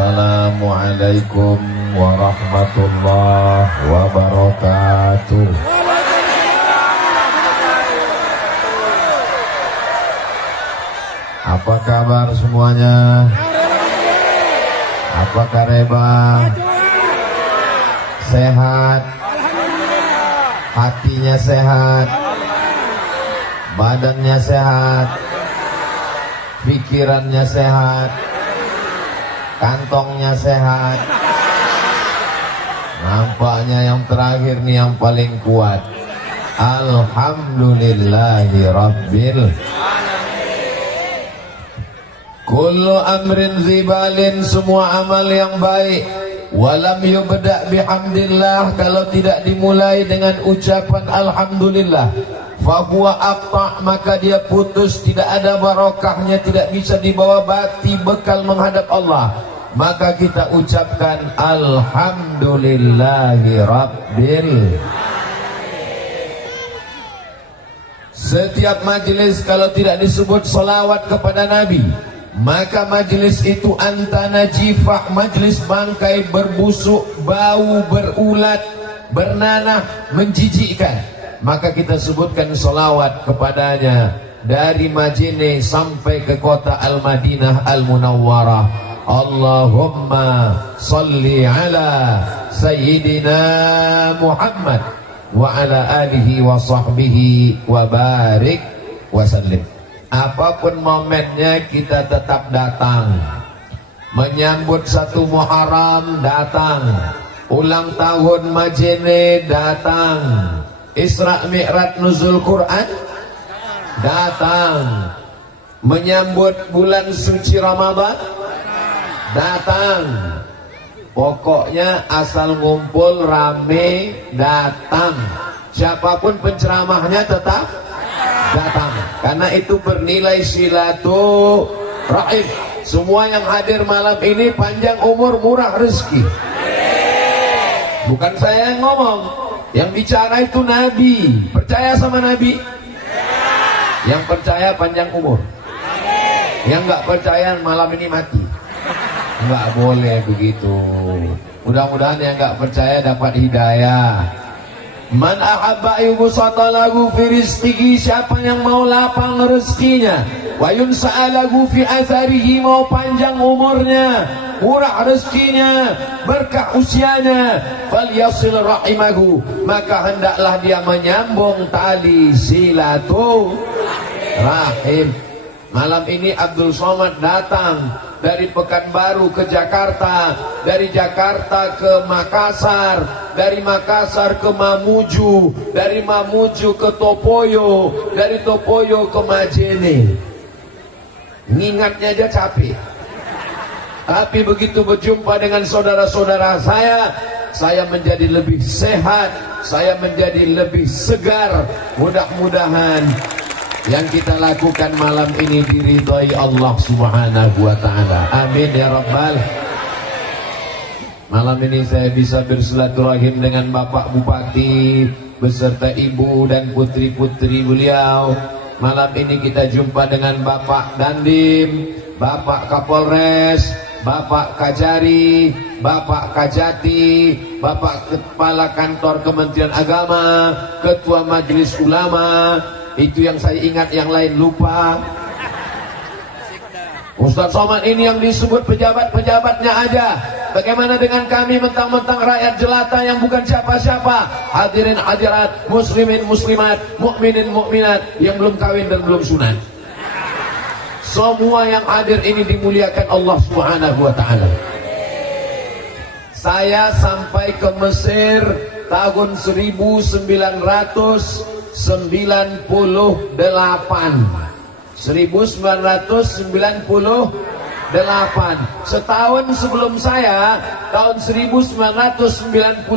Assalamualaikum warahmatullahi wabarakatuh. Apa kabar semuanya? Apa kabar? Sehat? Hatinya sehat? Badannya sehat? Pikirannya sehat? Kantongnya sehat? Nampaknya yang terakhir nih yang paling kuat. Alhamdulillahi Rabbil Kullu amrin zibalin, semua amal yang baik. Walam yubda' bihamdillah, kalau tidak dimulai dengan ucapan alhamdulillah, fahuwa aqta', maka dia putus, tidak ada barokahnya, tidak bisa dibawa bati bekal menghadap Allah. Maka kita ucapkan alhamdulillahi rabbil. Setiap majelis kalau tidak disebut salawat kepada Nabi, maka majelis itu antana jifah, majelis bangkai, berbusuk, bau, berulat, bernanah, menjijikkan. Maka kita sebutkan salawat kepadanya dari Madinah sampai ke kota Al-Madinah Al-Munawwarah. Allahumma salli ala Sayyidina Muhammad wa ala alihi wa sahbihi wa barik wa sallim. Apapun momennya kita tetap datang. Menyambut 1 Muharram datang, ulang tahun Majene datang, Isra Mi'raj Nuzul Quran datang, menyambut bulan suci Ramadan datang. Pokoknya asal ngumpul rame datang. Siapapun penceramahnya tetap datang, karena itu bernilai silaturahim. Semua yang hadir malam ini panjang umur, murah rezeki. Bukan saya yang ngomong, yang bicara itu Nabi. Percaya sama Nabi? Yang percaya panjang umur, yang nggak percaya malam ini mati. Nggak boleh begitu. Mudah-mudahan yang nggak percaya dapat hidayah. Man ahabba yubsata lahu fi rizqihi, siapa yang mau lapang rezekinya, wa yunsa'a lahu fi atharihi, mau panjang umurnya, murah rezekinya, berkah usianya, falyasil rahimahu, maka hendaklah dia menyambung tali silaturahim. Malam ini Abdul Somad datang dari Pekanbaru ke Jakarta, dari Jakarta ke Makassar, dari Makassar ke Mamuju, dari Mamuju ke Topoyo, dari Topoyo ke Majene. Ngingatnya aja capek. Tapi begitu berjumpa dengan saudara-saudara saya menjadi lebih sehat, saya menjadi lebih segar. Mudah-mudahan yang kita lakukan malam ini diridhoi Allah Subhanahu wa ta'ala. Amin ya rabbal. Malam ini saya bisa bersilaturahim dengan Bapak Bupati beserta ibu dan putri-putri beliau. Malam ini kita jumpa dengan Bapak Dandim, Bapak Kapolres, Bapak Kajari, Bapak Kajati, Bapak Kepala Kantor Kementerian Agama, Ketua Majelis Ulama. Itu yang saya ingat, yang lain lupa. Ustadz Somad ini yang disebut pejabat-pejabatnya aja. Bagaimana dengan kami mentang-mentang rakyat jelata yang bukan siapa-siapa? Hadirin hadirat, muslimin muslimat, mukminin mukminat yang belum kawin dan belum sunat. Semua yang hadir ini dimuliakan Allah Subhanahu wa ta'ala. Saya sampai ke Mesir tahun 1998. 1998. Setahun sebelum saya, tahun 1997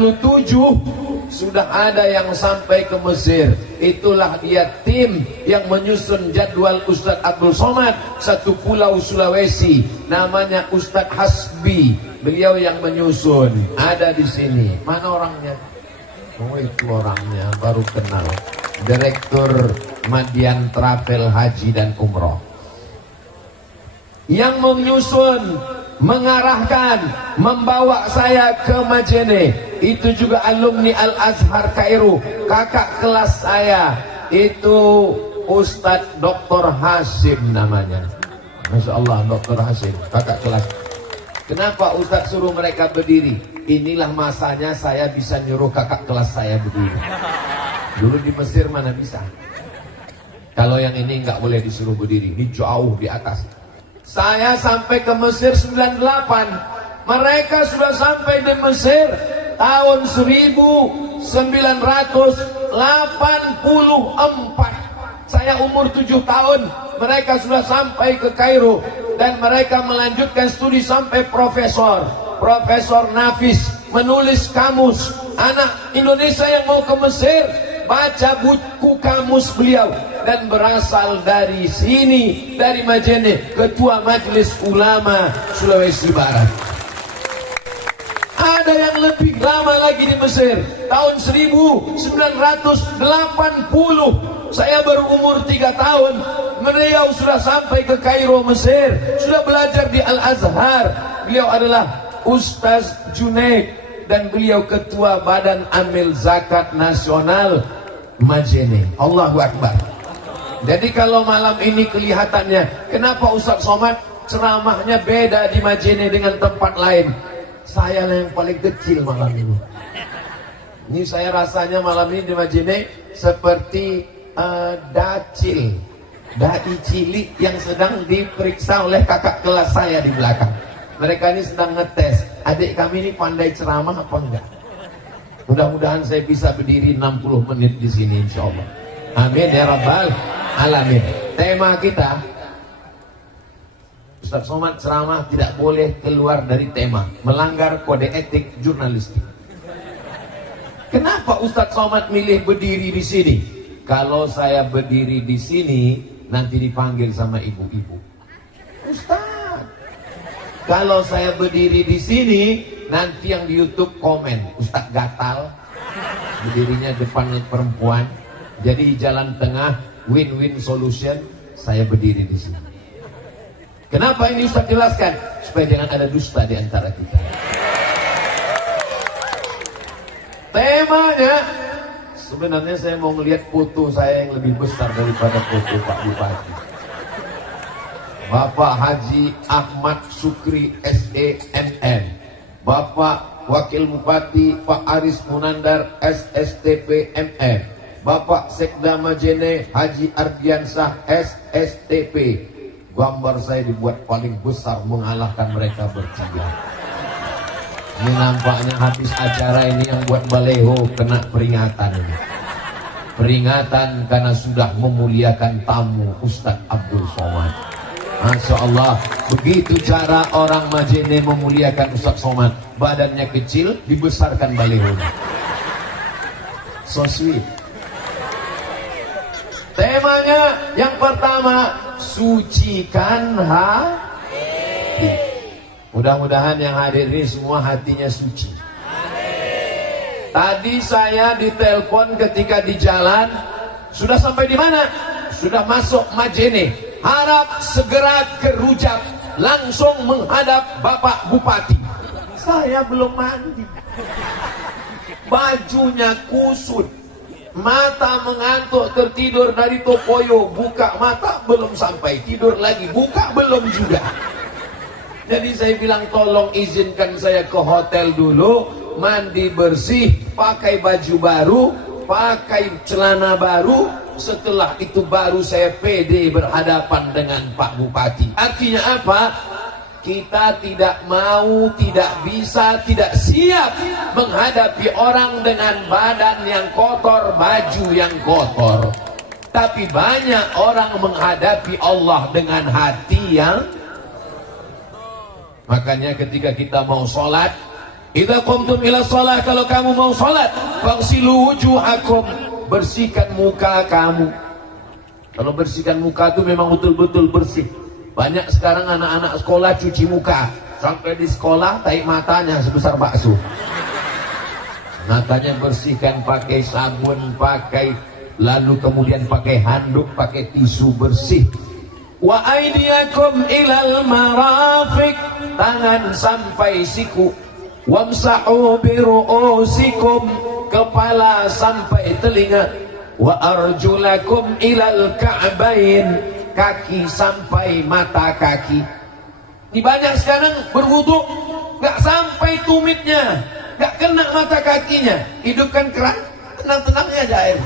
sudah ada yang sampai ke Mesir. Itulah dia tim yang menyusun jadwal Ustadz Abdul Somad, satu pulau Sulawesi, namanya Ustadz Hasbi. Beliau yang menyusun, ada di sini. Mana orangnya? Oh, itu orangnya, baru kenal. Direktur Madian Travel Haji dan Umroh. Yang menyusun mengarahkan, membawa saya ke Majene. Itu juga alumni Al-Azhar Kairo. Kakak kelas saya itu Ustadz Dr. Hasim namanya. Masya Allah, Dr. Hasim, kakak kelas. Kenapa Ustadz suruh mereka berdiri? Inilah masanya saya bisa nyuruh kakak kelas saya berdiri. Dulu di Mesir mana bisa. Kalau yang ini nggak boleh disuruh berdiri, ini jauh di atas. Saya sampai ke Mesir 98. Mereka sudah sampai di Mesir tahun 1984. Saya umur 7 tahun, mereka sudah sampai ke Kairo dan mereka melanjutkan studi sampai profesor. Profesor Nafis menulis kamus. Anak Indonesia yang mau ke Mesir, baca buku kamus beliau. Dan berasal dari sini, dari Majene, Ketua Majelis Ulama Sulawesi Barat. Ada yang lebih lama lagi di Mesir. Tahun 1980, saya baru umur 3 tahun. Beliau sudah sampai ke Kairo, Mesir. Sudah belajar di Al-Azhar. Beliau adalah Ustaz Junaid. Dan beliau Ketua Badan Amil Zakat Nasional Majene. Allahu Akbar. Jadi kalau malam ini kelihatannya, kenapa Ustaz Somad ceramahnya beda di Majene dengan tempat lain? Saya yang paling kecil malam ini. Ini saya rasanya malam ini di Majene seperti dacil, dai cilik yang sedang diperiksa oleh kakak kelas saya di belakang. Mereka ini sedang ngetes, adik kami ini pandai ceramah apa enggak. Mudah-mudahan saya bisa berdiri 60 menit di sini insya Allah. Amin ya rabbal alamin. Tema kita, Ustaz Somad ceramah tidak boleh keluar dari tema, melanggar kode etik jurnalistik. Kenapa Ustaz Somad milih berdiri di sini? Kalau saya berdiri di sini, nanti dipanggil sama ibu-ibu. Ustaz, kalau saya berdiri di sini, nanti yang di YouTube komen, Ustaz gatal, berdirinya depan perempuan. Jadi jalan tengah, win-win solution, saya berdiri di sini. Kenapa ini Ustaz jelaskan? Supaya jangan ada dusta di antara kita. Temanya, sebenarnya saya mau melihat foto saya yang lebih besar daripada foto Pak Bupati. Bapak Haji Ahmad Sukri SENN, Bapak Wakil Bupati Pak Aris Munandar SSTP MM, Bapak Sekda Majene Haji Ardiansah SSTP. Gambar saya dibuat paling besar mengalahkan mereka bertiga. Ini nampaknya habis acara ini yang buat baleho kena peringatan ini. Peringatan karena sudah memuliakan tamu Ustadz Abdul Somad. Masya Allah, begitu cara orang Majene memuliakan Ustadz Somad. Badannya kecil, dibesarkan balehonya. So sweet. Temanya yang pertama, sucikan hati. Mudah-mudahan yang hadir ini semua hatinya suci. Tadi saya ditelepon ketika di jalan. Sudah sampai di mana? Sudah masuk Majene. Harap segera ke Rujak, langsung menghadap Bapak Bupati. Saya belum mandi, bajunya kusut, mata mengantuk, tertidur dari Tokoyo. Buka mata belum sampai, tidur lagi, buka belum juga. Jadi saya bilang tolong izinkan saya ke hotel dulu, mandi bersih, pakai baju baru, pakai celana baru. Setelah itu baru saya pede berhadapan dengan Pak Bupati. Artinya apa? Kita tidak mau, tidak bisa, tidak siap menghadapi orang dengan badan yang kotor, baju yang kotor. Tapi banyak orang menghadapi Allah dengan hati yang... Makanya ketika kita mau sholat, idza qumtum ila shalah, kalau kamu mau sholat, faghsilu wujuhakum, bersihkan muka kamu. Kalau bersihkan muka itu memang betul-betul bersih. Banyak sekarang anak-anak sekolah cuci muka, sampai di sekolah tarik matanya sebesar bakso. Matanya bersihkan pakai sabun, lalu kemudian pakai handuk, pakai tisu bersih. Wa aydiyakum ilal marafiq, tangan sampai siku, wamsahu biru'usikum, kepala sampai telinga, wa arjulakum ilal ka'bain, kaki sampai mata kaki. Di banyak sekarang berwudu nggak sampai tumitnya, nggak kena mata kakinya, hidupkan keran, tenang-tenangnya aja air.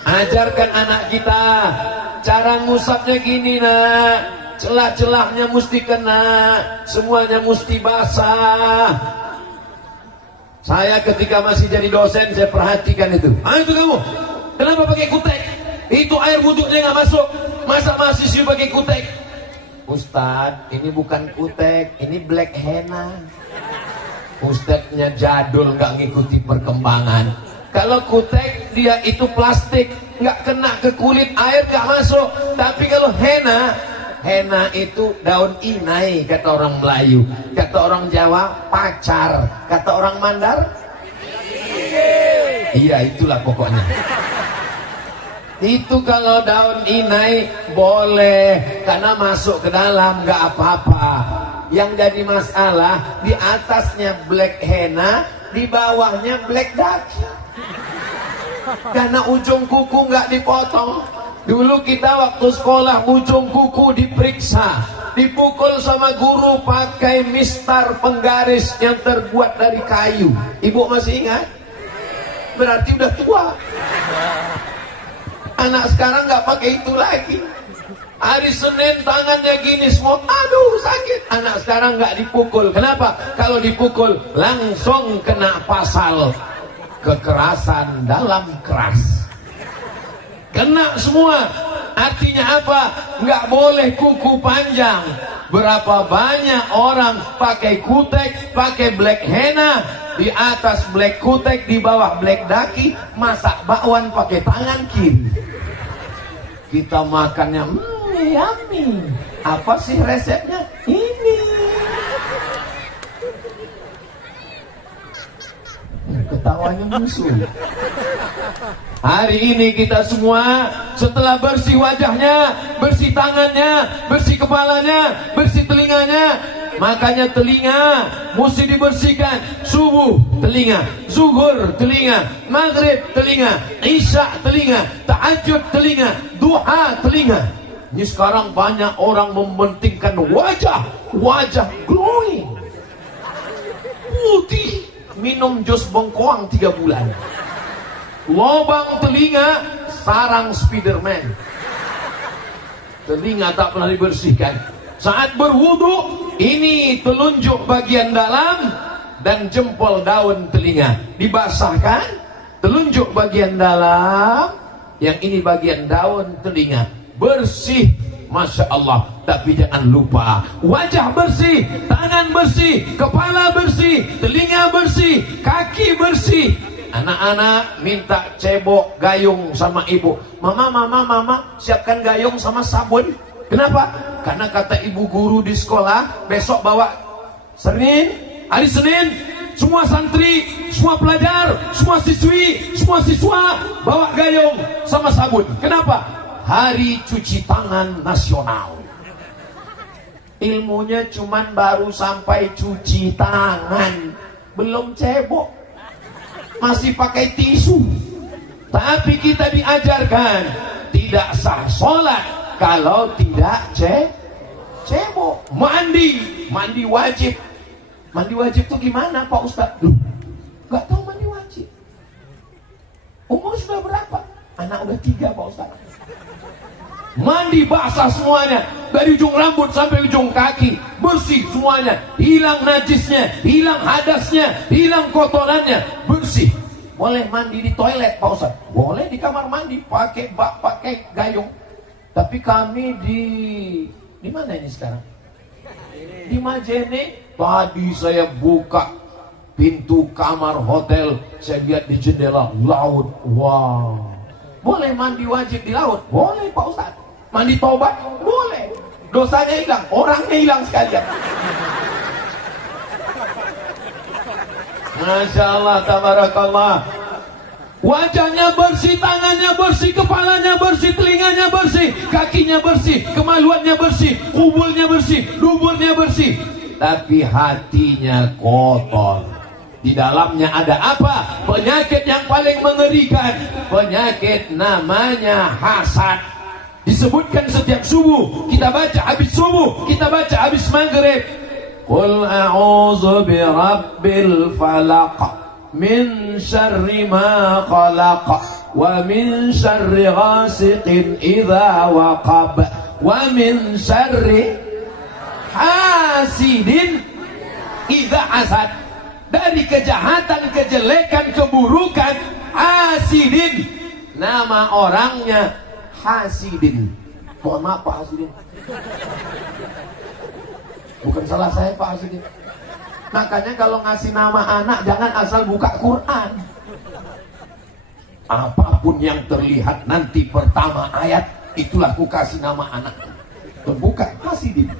Ajarkan anak kita cara ngusapnya gini nak, celah-celahnya mesti kena, semuanya mesti basah. Saya ketika masih jadi dosen saya perhatikan itu. Itu kamu, kenapa pakai kutek? Itu air wuduknya nggak masuk, masa mahasiswa pakai kutek? Ustadz, ini bukan kutek, ini black henna. Ustadznya jadul, nggak ngikuti perkembangan. Kalau kutek dia itu plastik, nggak kena ke kulit, air nggak masuk. Tapi kalau henna, henna itu daun inai kata orang Melayu, kata orang Jawa pacar, kata orang Mandar iya itulah pokoknya. Itu kalau daun inai boleh karena masuk ke dalam nggak apa-apa. Yang jadi masalah di atasnya black henna, di bawahnya black daki. Karena ujung kuku nggak dipotong. Dulu kita waktu sekolah ujung kuku diperiksa, dipukul sama guru pakai mistar penggaris yang terbuat dari kayu. Ibu masih ingat? Berarti udah tua. Anak sekarang nggak pakai itu lagi. Hari Senin tangannya gini semua, aduh sakit. Anak sekarang nggak dipukul. Kenapa? Kalau dipukul langsung kena pasal kekerasan dalam keras. Kena semua. Artinya apa? Nggak boleh kuku panjang. Berapa banyak orang pakai kutek, pakai black henna, di atas black kutek, di bawah black daki, masak bakwan pakai tangan kiri. Kita makannya yummy. Apa sih resepnya? Ini. Ketawanya musuh. Hari ini kita semua setelah bersih wajahnya, bersih tangannya, bersih kepalanya, bersih telinganya. Makanya telinga mesti dibersihkan. Subuh telinga, zuhur telinga, maghrib telinga, isya telinga, tahajud telinga, duha telinga. Ini sekarang banyak orang mementingkan wajah glowing, putih, minum jus bengkoang 3 bulan. Lobang telinga sarang Spiderman. Telinga tak pernah dibersihkan. Saat berwudu, ini telunjuk bagian dalam dan jempol daun telinga dibasahkan. Telunjuk bagian dalam, yang ini bagian daun telinga, bersih, Masya Allah. Tapi jangan lupa wajah bersih, tangan bersih, kepala bersih, telinga bersih, kaki bersih. Anak-anak minta cebok gayung sama ibu. Mama, siapkan gayung sama sabun. Kenapa? Karena kata ibu guru di sekolah, besok bawa hari Senin, semua santri, semua pelajar, semua siswi, semua siswa bawa gayung sama sabun. Kenapa? Hari cuci tangan nasional. Ilmunya cuman baru sampai cuci tangan, belum cebok. Masih pakai tisu. Tapi kita diajarkan tidak sah sholat kalau tidak cebok. Mandi wajib. Mandi wajib itu gimana Pak Ustadz? Loh, gak tahu mandi wajib. Umur sudah berapa? Anak udah 3 Pak Ustadz. Mandi basah semuanya, dari ujung rambut sampai ujung kaki, bersih semuanya, hilang najisnya, hilang hadasnya, hilang kotorannya, bersih. Boleh mandi di toilet Pak Ustaz, boleh di kamar mandi pakai bak, pakai gayung. Tapi kami di mana ini sekarang? Di Majene. Tadi saya buka pintu kamar hotel, saya lihat di jendela laut. Wow. Boleh mandi wajib di laut? Boleh Pak Ustaz. Mandi tobat? Boleh. Dosanya hilang, orangnya hilang sekalian. Masya Allah, tabarakallah. Wajahnya bersih, tangannya bersih, kepalanya bersih, telinganya bersih, kakinya bersih, kemaluannya bersih, kubulnya bersih, duburnya bersih. Tapi hatinya kotor. Di dalamnya ada apa? Penyakit yang paling mengerikan. Penyakit namanya hasad. Disebutkan setiap subuh. Kita baca habis subuh, kita baca habis maghrib. Qul a'udzu birabbil falaq min syarri ma khalaq wa min syarri ghasiqin idza waqab wa min syarri hasidin idza hasad. Dari kejahatan, kejelekan, keburukan hasidin. Nama orangnya Hasidin. Mohon maaf Pak Hasidin, bukan salah saya Pak Hasidin. Makanya kalau ngasih nama anak jangan asal buka Quran. Apapun yang terlihat nanti pertama ayat, itulah ku kasih nama anak. Terbuka Hasidin.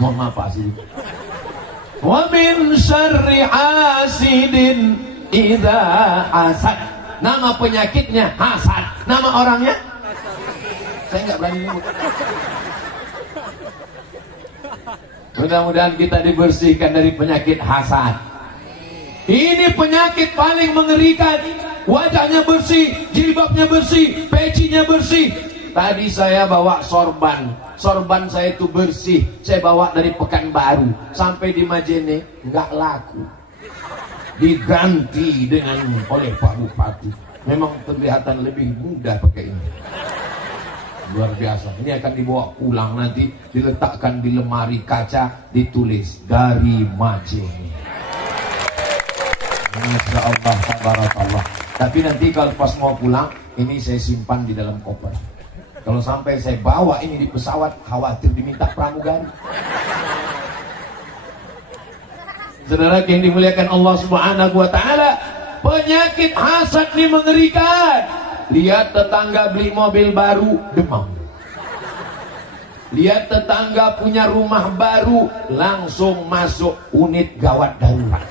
Mohon maaf Pak Hasidin. Wa min syarri hasidin idza hasad. Nama penyakitnya hasad. Nama orangnya saya nggak berani nyebut. Mudah-mudahan kita dibersihkan dari penyakit hasad. Ini penyakit paling mengerikan. Wajahnya bersih, jilbabnya bersih, pecinya bersih. Tadi saya bawa sorban. Sorban saya itu bersih, saya bawa dari Pekanbaru sampai di Majene, nggak laku. Diganti dengan oleh Pak Bupati. Memang kelihatan lebih mudah pakai ini. Luar biasa. Ini akan dibawa pulang nanti, diletakkan di lemari kaca, ditulis dari Majene. Masya Allah, tabarakallah. Tapi nanti kalau pas mau pulang, ini saya simpan di dalam koper. Kalau sampai saya bawa ini di pesawat, khawatir diminta pramugari. Saudara yang dimuliakan Allah Subhanahu wa taala, penyakit hasad ini mengerikan. Lihat tetangga beli mobil baru, demam. Lihat tetangga punya rumah baru, langsung masuk unit gawat darurat.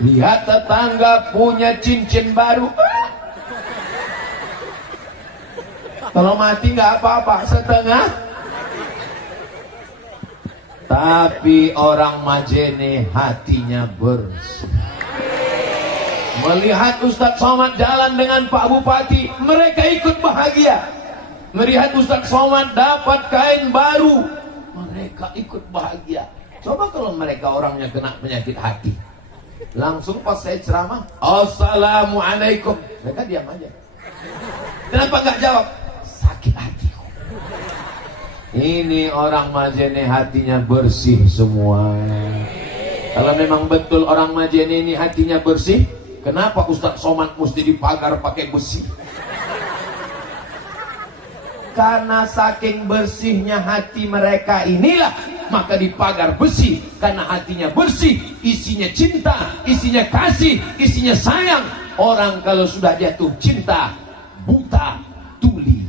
Lihat tetangga punya cincin baru, kalau mati nggak apa-apa, setengah. Tapi orang Majene hatinya bersih. Melihat Ustadz Somad jalan dengan Pak Bupati, mereka ikut bahagia. Melihat Ustadz Somad dapat kain baru, mereka ikut bahagia. Coba kalau mereka orangnya kena penyakit hati, langsung pas saya ceramah, Assalamualaikum, mereka diam aja. Kenapa nggak jawab? Sakit hatiku. Ini orang Majene hatinya bersih semua. Kalau memang betul orang Majene ini hatinya bersih, kenapa Ustadz Somad mesti dipagar pakai besi? Karena saking bersihnya hati mereka inilah, maka dipagar besi. Karena hatinya bersih, isinya cinta, isinya kasih, isinya sayang. Orang kalau sudah jatuh cinta, buta, tuli,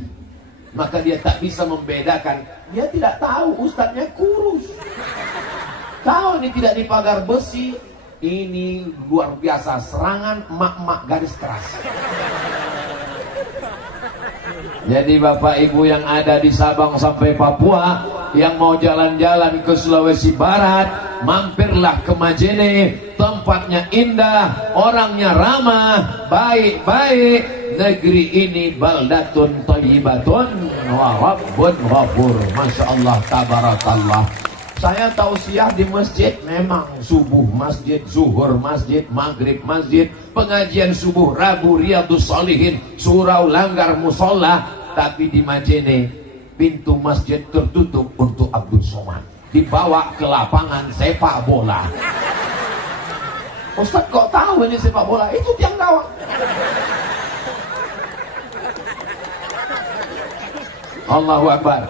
maka dia tak bisa membedakan. Dia tidak tahu ustadznya kurus. Kalau ini tidak dipagar besi, ini luar biasa serangan emak-emak garis keras. Jadi Bapak Ibu yang ada di Sabang sampai Papua, yang mau jalan-jalan ke Sulawesi Barat, mampirlah ke Majene. Tempatnya indah, orangnya ramah, baik-baik. Negeri ini baldatun thayyibatun wa rabbun ghafur. Masya Allah, tabarakallah. Saya tausiah di masjid, memang subuh masjid, zuhur masjid, maghrib masjid, pengajian subuh, Rabu Riyadhus Shalihin, surau langgar musola. Tapi di Majene pintu masjid tertutup untuk Abdul Somad, dibawa ke lapangan sepak bola. Ustaz kok tahu ini sepak bola? Itu tiang gawang. Allahu Akbar.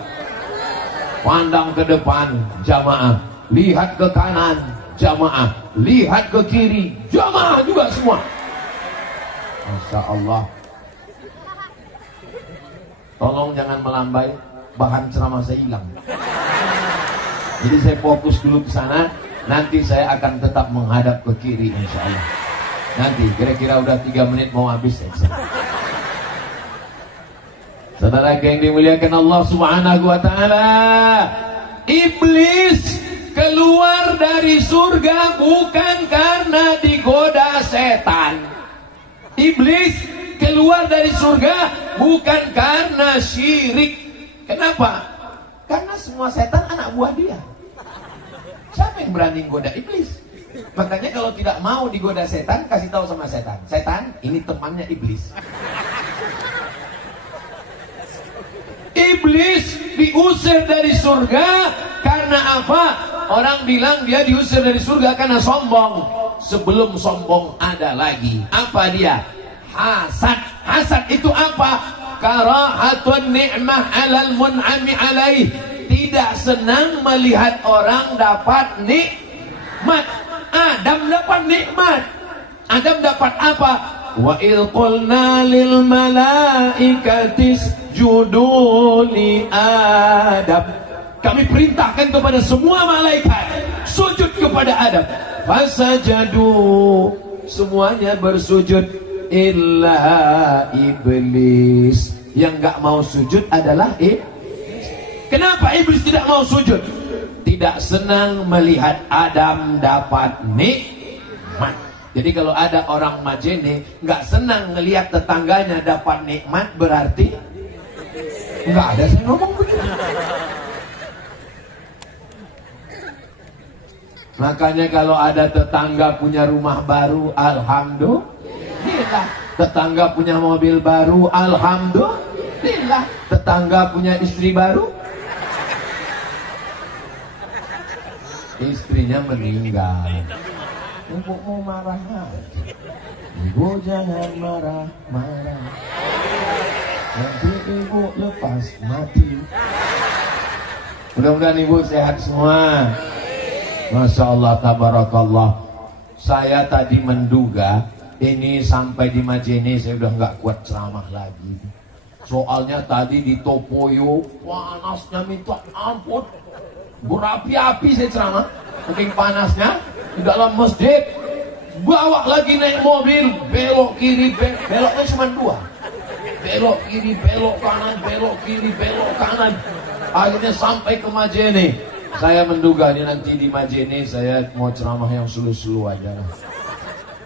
Pandang ke depan jamaah, lihat ke kanan jamaah, lihat ke kiri jamaah juga semua. Masya Allah. Tolong jangan melambai, bahan ceramah saya hilang. Jadi saya fokus dulu ke sana, nanti saya akan tetap menghadap ke kiri insya Allah. Nanti kira-kira udah 3 menit mau habis. Saudara yang dimuliakan Allah Subhanahu wa taala, iblis keluar dari surga bukan karena digoda setan. Iblis keluar dari surga bukan karena syirik. Kenapa? Karena semua setan anak buah dia. Siapa yang berani goda iblis? Makanya kalau tidak mau digoda setan, kasih tahu sama setan. Setan, ini temannya iblis. Iblis diusir dari surga karena apa? Orang bilang dia diusir dari surga karena sombong. Sebelum sombong ada lagi. Apa dia? Hasad. Hasad itu apa? Karahatun ni'mah alal mun'ami alaih. Tidak senang melihat orang dapat nikmat. Adam dapat nikmat. Adam dapat apa? Wa idh qulna lil malaikati isjudu li Adam. Kami perintahkan kepada semua malaikat sujud kepada Adam. Fasajadu, semuanya bersujud, illa iblis. Yang enggak mau sujud adalah Kenapa iblis tidak mau sujud? Tidak senang melihat Adam dapat nikmat. Jadi kalau ada orang majene nggak senang melihat tetangganya dapat nikmat, berarti nggak ada saya ngomong begitu. Makanya kalau ada tetangga punya rumah baru, alhamdulillah. Tetangga punya mobil baru, alhamdulillah. Tetangga punya istri baru, istrinya meninggal. Ibu mau marah aja. Ibu jangan marah-marah, nanti ibu lepas mati. Mudah-mudahan ibu sehat semua. Masya Allah, tabarakallah. Saya tadi menduga ini sampai di Majene saya udah nggak kuat ceramah lagi. Soalnya tadi di Topoyo panasnya minta ampun, berapi-api saya ceramah. Mungkin panasnya di dalam masjid. Bawa lagi naik mobil, belok kiri, beloknya cuma 2. Belok kiri, belok kanan, belok kiri, belok kanan. Akhirnya sampai ke Majene. Saya menduga ini nanti di Majene saya mau ceramah yang sulu-sulu aja.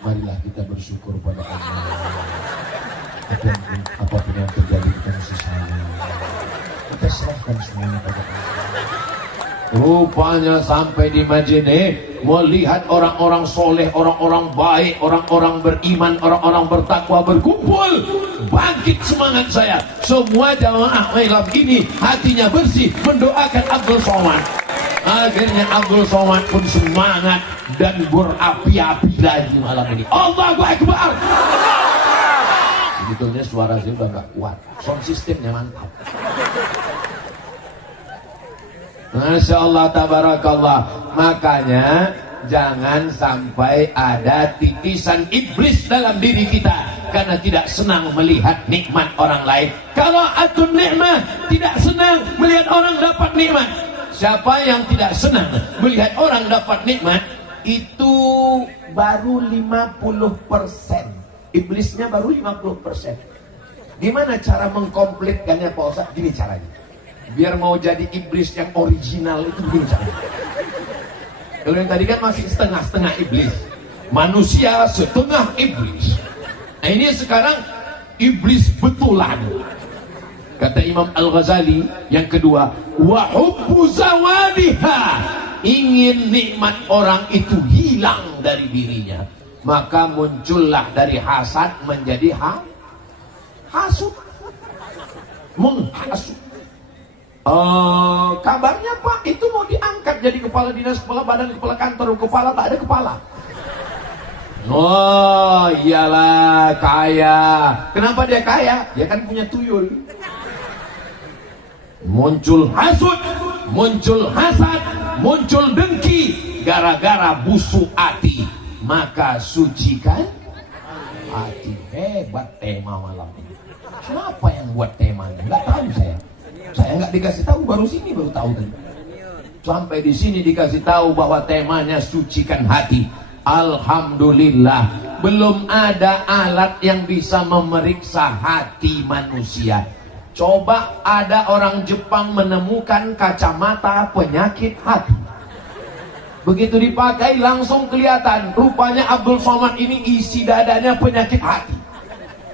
Marilah kita bersyukur pada Allah. Apapun yang terjadi kita mesti saling. Kita serahkan semuanya pada Allah. Rupanya sampai di Majene, melihat orang-orang soleh, orang-orang baik, orang-orang beriman, orang-orang bertakwa berkumpul. Bangkit semangat saya. Semua jamaah malam ini hatinya bersih mendoakan Abdul Somad. Akhirnya Abdul Somad pun semangat dan berapi-api lagi malam ini. Allahu Akbar. Sebetulnya suara saya udah gak kuat, sound systemnya mantap. Masya Allah, tabarakallah. Makanya jangan sampai ada titisan iblis dalam diri kita karena tidak senang melihat nikmat orang lain. Kalau atun nikmah, tidak senang melihat orang dapat nikmat. Siapa yang tidak senang melihat orang dapat nikmat, itu baru 50%. Iblisnya baru 50%. Gimana cara mengkomplitkannya Pak Ustaz? Gini caranya. Biar mau jadi iblis yang original itu begini caranya. Kalau yang tadi kan masih setengah-setengah iblis, manusia setengah iblis. Nah ini sekarang iblis betulan. Kata Imam Al-Ghazali yang kedua, wa hubbu zawadiha, ingin nikmat orang itu hilang dari dirinya, maka muncullah dari hasad menjadi hasud, menghasut. Kabarnya Pak itu mau diangkat jadi kepala dinas, kepala badan, kepala kantor, kepala tak ada kepala. Oh iyalah, kaya. Kenapa dia kaya? Dia kan punya tuyul. Muncul hasud, muncul hasad, muncul dengki, gara-gara busuk hati. Maka sucikan hati. Hebat tema malam ini. Siapa yang buat temanya? Nggak tahu saya. Saya nggak dikasih tahu, baru tahu tadi. Sampai di sini dikasih tahu bahwa temanya sucikan hati. Alhamdulillah, belum ada alat yang bisa memeriksa hati manusia. Coba ada orang Jepang menemukan kacamata penyakit hati. Begitu dipakai langsung kelihatan, rupanya Abdul Somad ini isi dadanya penyakit hati.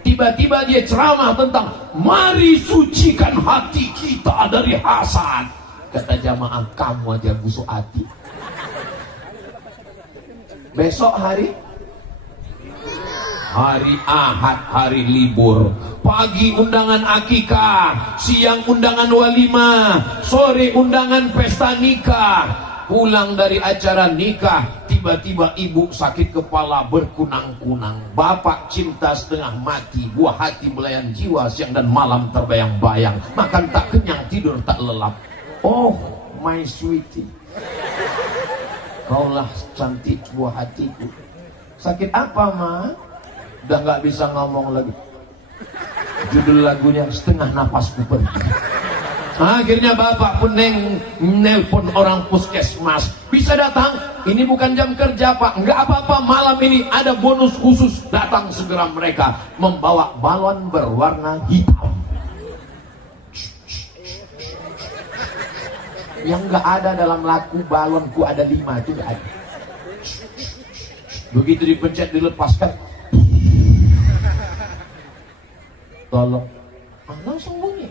Tiba-tiba dia ceramah tentang mari sucikan hati kita dari hasad. Kata jamaah, kamu aja busuk hati. Besok hari Ahad, hari libur. Pagi undangan akikah, siang undangan walimah, sore undangan pesta nikah. Pulang dari acara nikah, tiba-tiba ibu sakit kepala berkunang-kunang, bapak cinta setengah mati, buah hati belayan jiwa, siang dan malam terbayang-bayang, makan tak kenyang, tidur tak lelap. Oh my sweetie, kaulah cantik buah hatiku. Sakit apa, Ma? Udah gak bisa ngomong lagi. Judul lagunya setengah napasku pergi. Akhirnya bapak pun nelpon orang puskesmas, bisa datang, ini bukan jam kerja Pak. Enggak apa-apa, malam ini ada bonus khusus. Datang segera mereka membawa balon berwarna hitam. Yang enggak ada dalam lagu balonku ada 5, itu enggak ada. Begitu dipencet dilepaskan, tolong, langsung bunyi.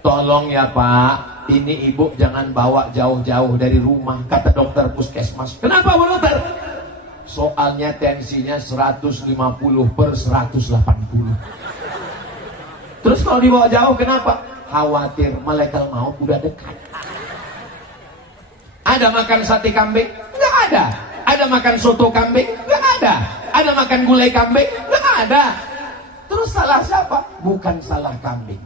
Tolong ya Pak, ini ibu jangan bawa jauh-jauh dari rumah, kata dokter puskesmas. Kenapa Bu Dokter? Soalnya tensinya 150/180. Terus kalau dibawa jauh kenapa? Khawatir malaikat maut udah dekat. Ada makan sate kambing? Nggak ada. Ada makan soto kambing? Nggak ada. Ada makan gulai kambing? Nggak ada. Terus salah siapa? Bukan salah kambing.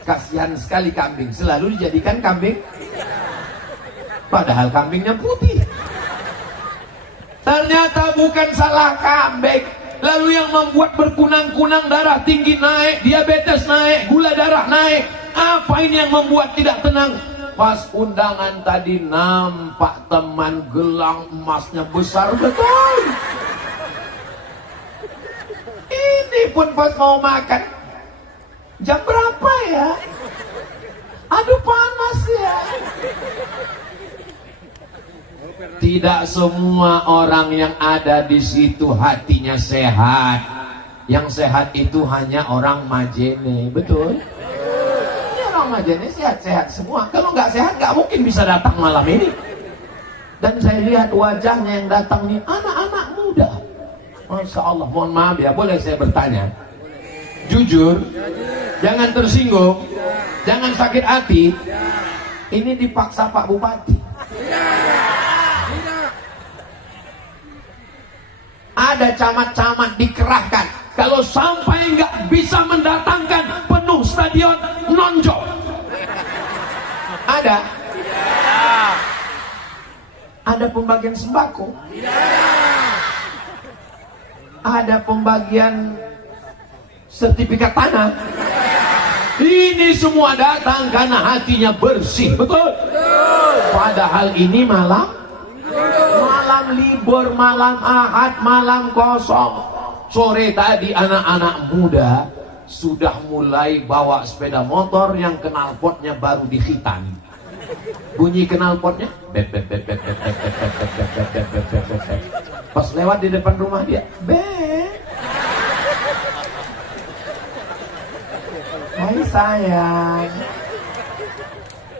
Kasihan sekali kambing, selalu dijadikan kambing, padahal kambingnya putih. Ternyata bukan salah kambing. Lalu yang membuat berkunang-kunang, darah tinggi naik, diabetes naik, gula darah naik. Apa ini yang membuat tidak tenang? Pas undangan tadi nampak teman gelang emasnya besar betul. Ini pun pas mau makan, jam berapa ya? Aduh panas ya. Tidak semua orang yang ada di situ hatinya sehat. Yang sehat itu hanya orang Majene, betul? Ini orang Majene sehat-sehat semua. Kalau nggak sehat nggak mungkin bisa datang malam ini. Dan saya lihat wajahnya yang datang nih anak-anak muda. Masya Allah, mohon maaf ya, boleh saya bertanya? Jujur, jangan tersinggung, jangan sakit hati. Ini dipaksa Pak Bupati. Ada camat-camat dikerahkan. Kalau sampai nggak bisa mendatangkan penuh stadion, nonjol. Ada? Ada pembagian sembako? Ada pembagian sertifikat tanah? Ini semua datang karena hatinya bersih, betul? Padahal ini malam libur, malam Ahad, malam kosong. Sore tadi anak-anak muda sudah mulai bawa sepeda motor yang knalpotnya baru dikhitan. Bunyi knalpotnya, pas lewat di depan rumah dia, hai sayang.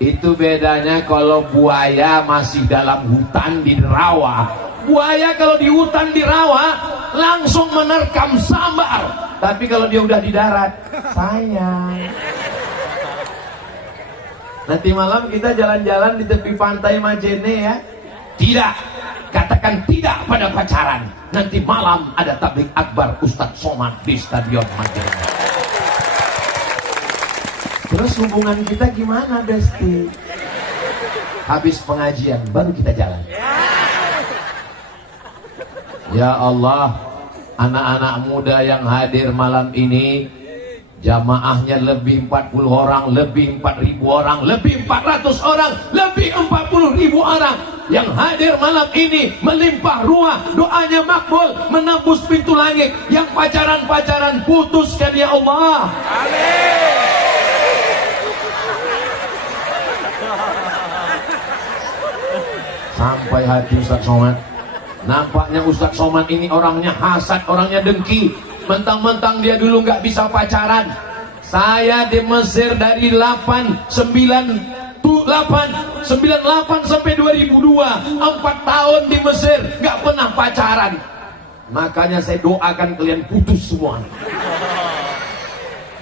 Itu bedanya kalau buaya masih dalam hutan di rawa. Buaya kalau di hutan di rawa langsung menerkam sambar. Tapi kalau dia udah di darat, sayang. Nanti malam kita jalan-jalan di tepi pantai Majene ya. Tidak, katakan tidak pada pacaran. Nanti malam ada tablik akbar Ustadz Somad di Stadion Majene. Terus hubungan kita gimana, Besti? Habis pengajian baru kita jalan. Ya Allah, anak-anak muda yang hadir malam ini, Jamaahnya lebih 40 orang, lebih 4.000 orang, lebih 400 orang, lebih 40.000 orang. Yang hadir malam ini melimpah ruah, doanya makbul, menembus pintu langit. Yang pacaran-pacaran putuskan ya Allah. Amin. Sampai hati Ustaz Somad. Nampaknya Ustaz Somad ini orangnya hasad, orangnya dengki. Mentang-mentang dia dulu nggak bisa pacaran. Saya di Mesir dari 98 sampai 2002, 4 tahun di Mesir nggak pernah pacaran. Makanya saya doakan kalian putus semua.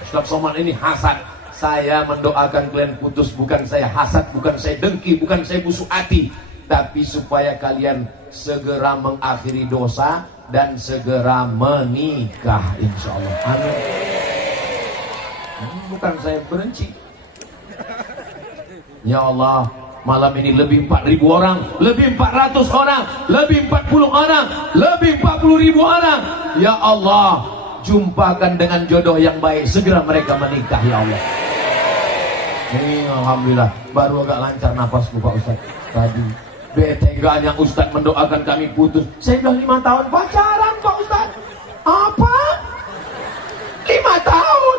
Ustaz Somad ini hasad. Saya mendoakan kalian putus, bukan saya hasad, bukan saya dengki, bukan saya busuk hati, tapi supaya kalian segera mengakhiri dosa dan segera menikah insyaallah. Amin. Bukan saya benci. Ya Allah, malam ini lebih 4.000 orang, lebih 400 orang, lebih 40 orang, lebih 40.000 orang. Ya Allah, jumpakan dengan jodoh yang baik, segera mereka menikah ya Allah. Ini alhamdulillah baru agak lancar napasku Pak Ustaz. Tadi beteganya Ustaz mendoakan kami putus. Saya bilang 5 tahun pacaran Pak Ustaz. Apa? 5 tahun.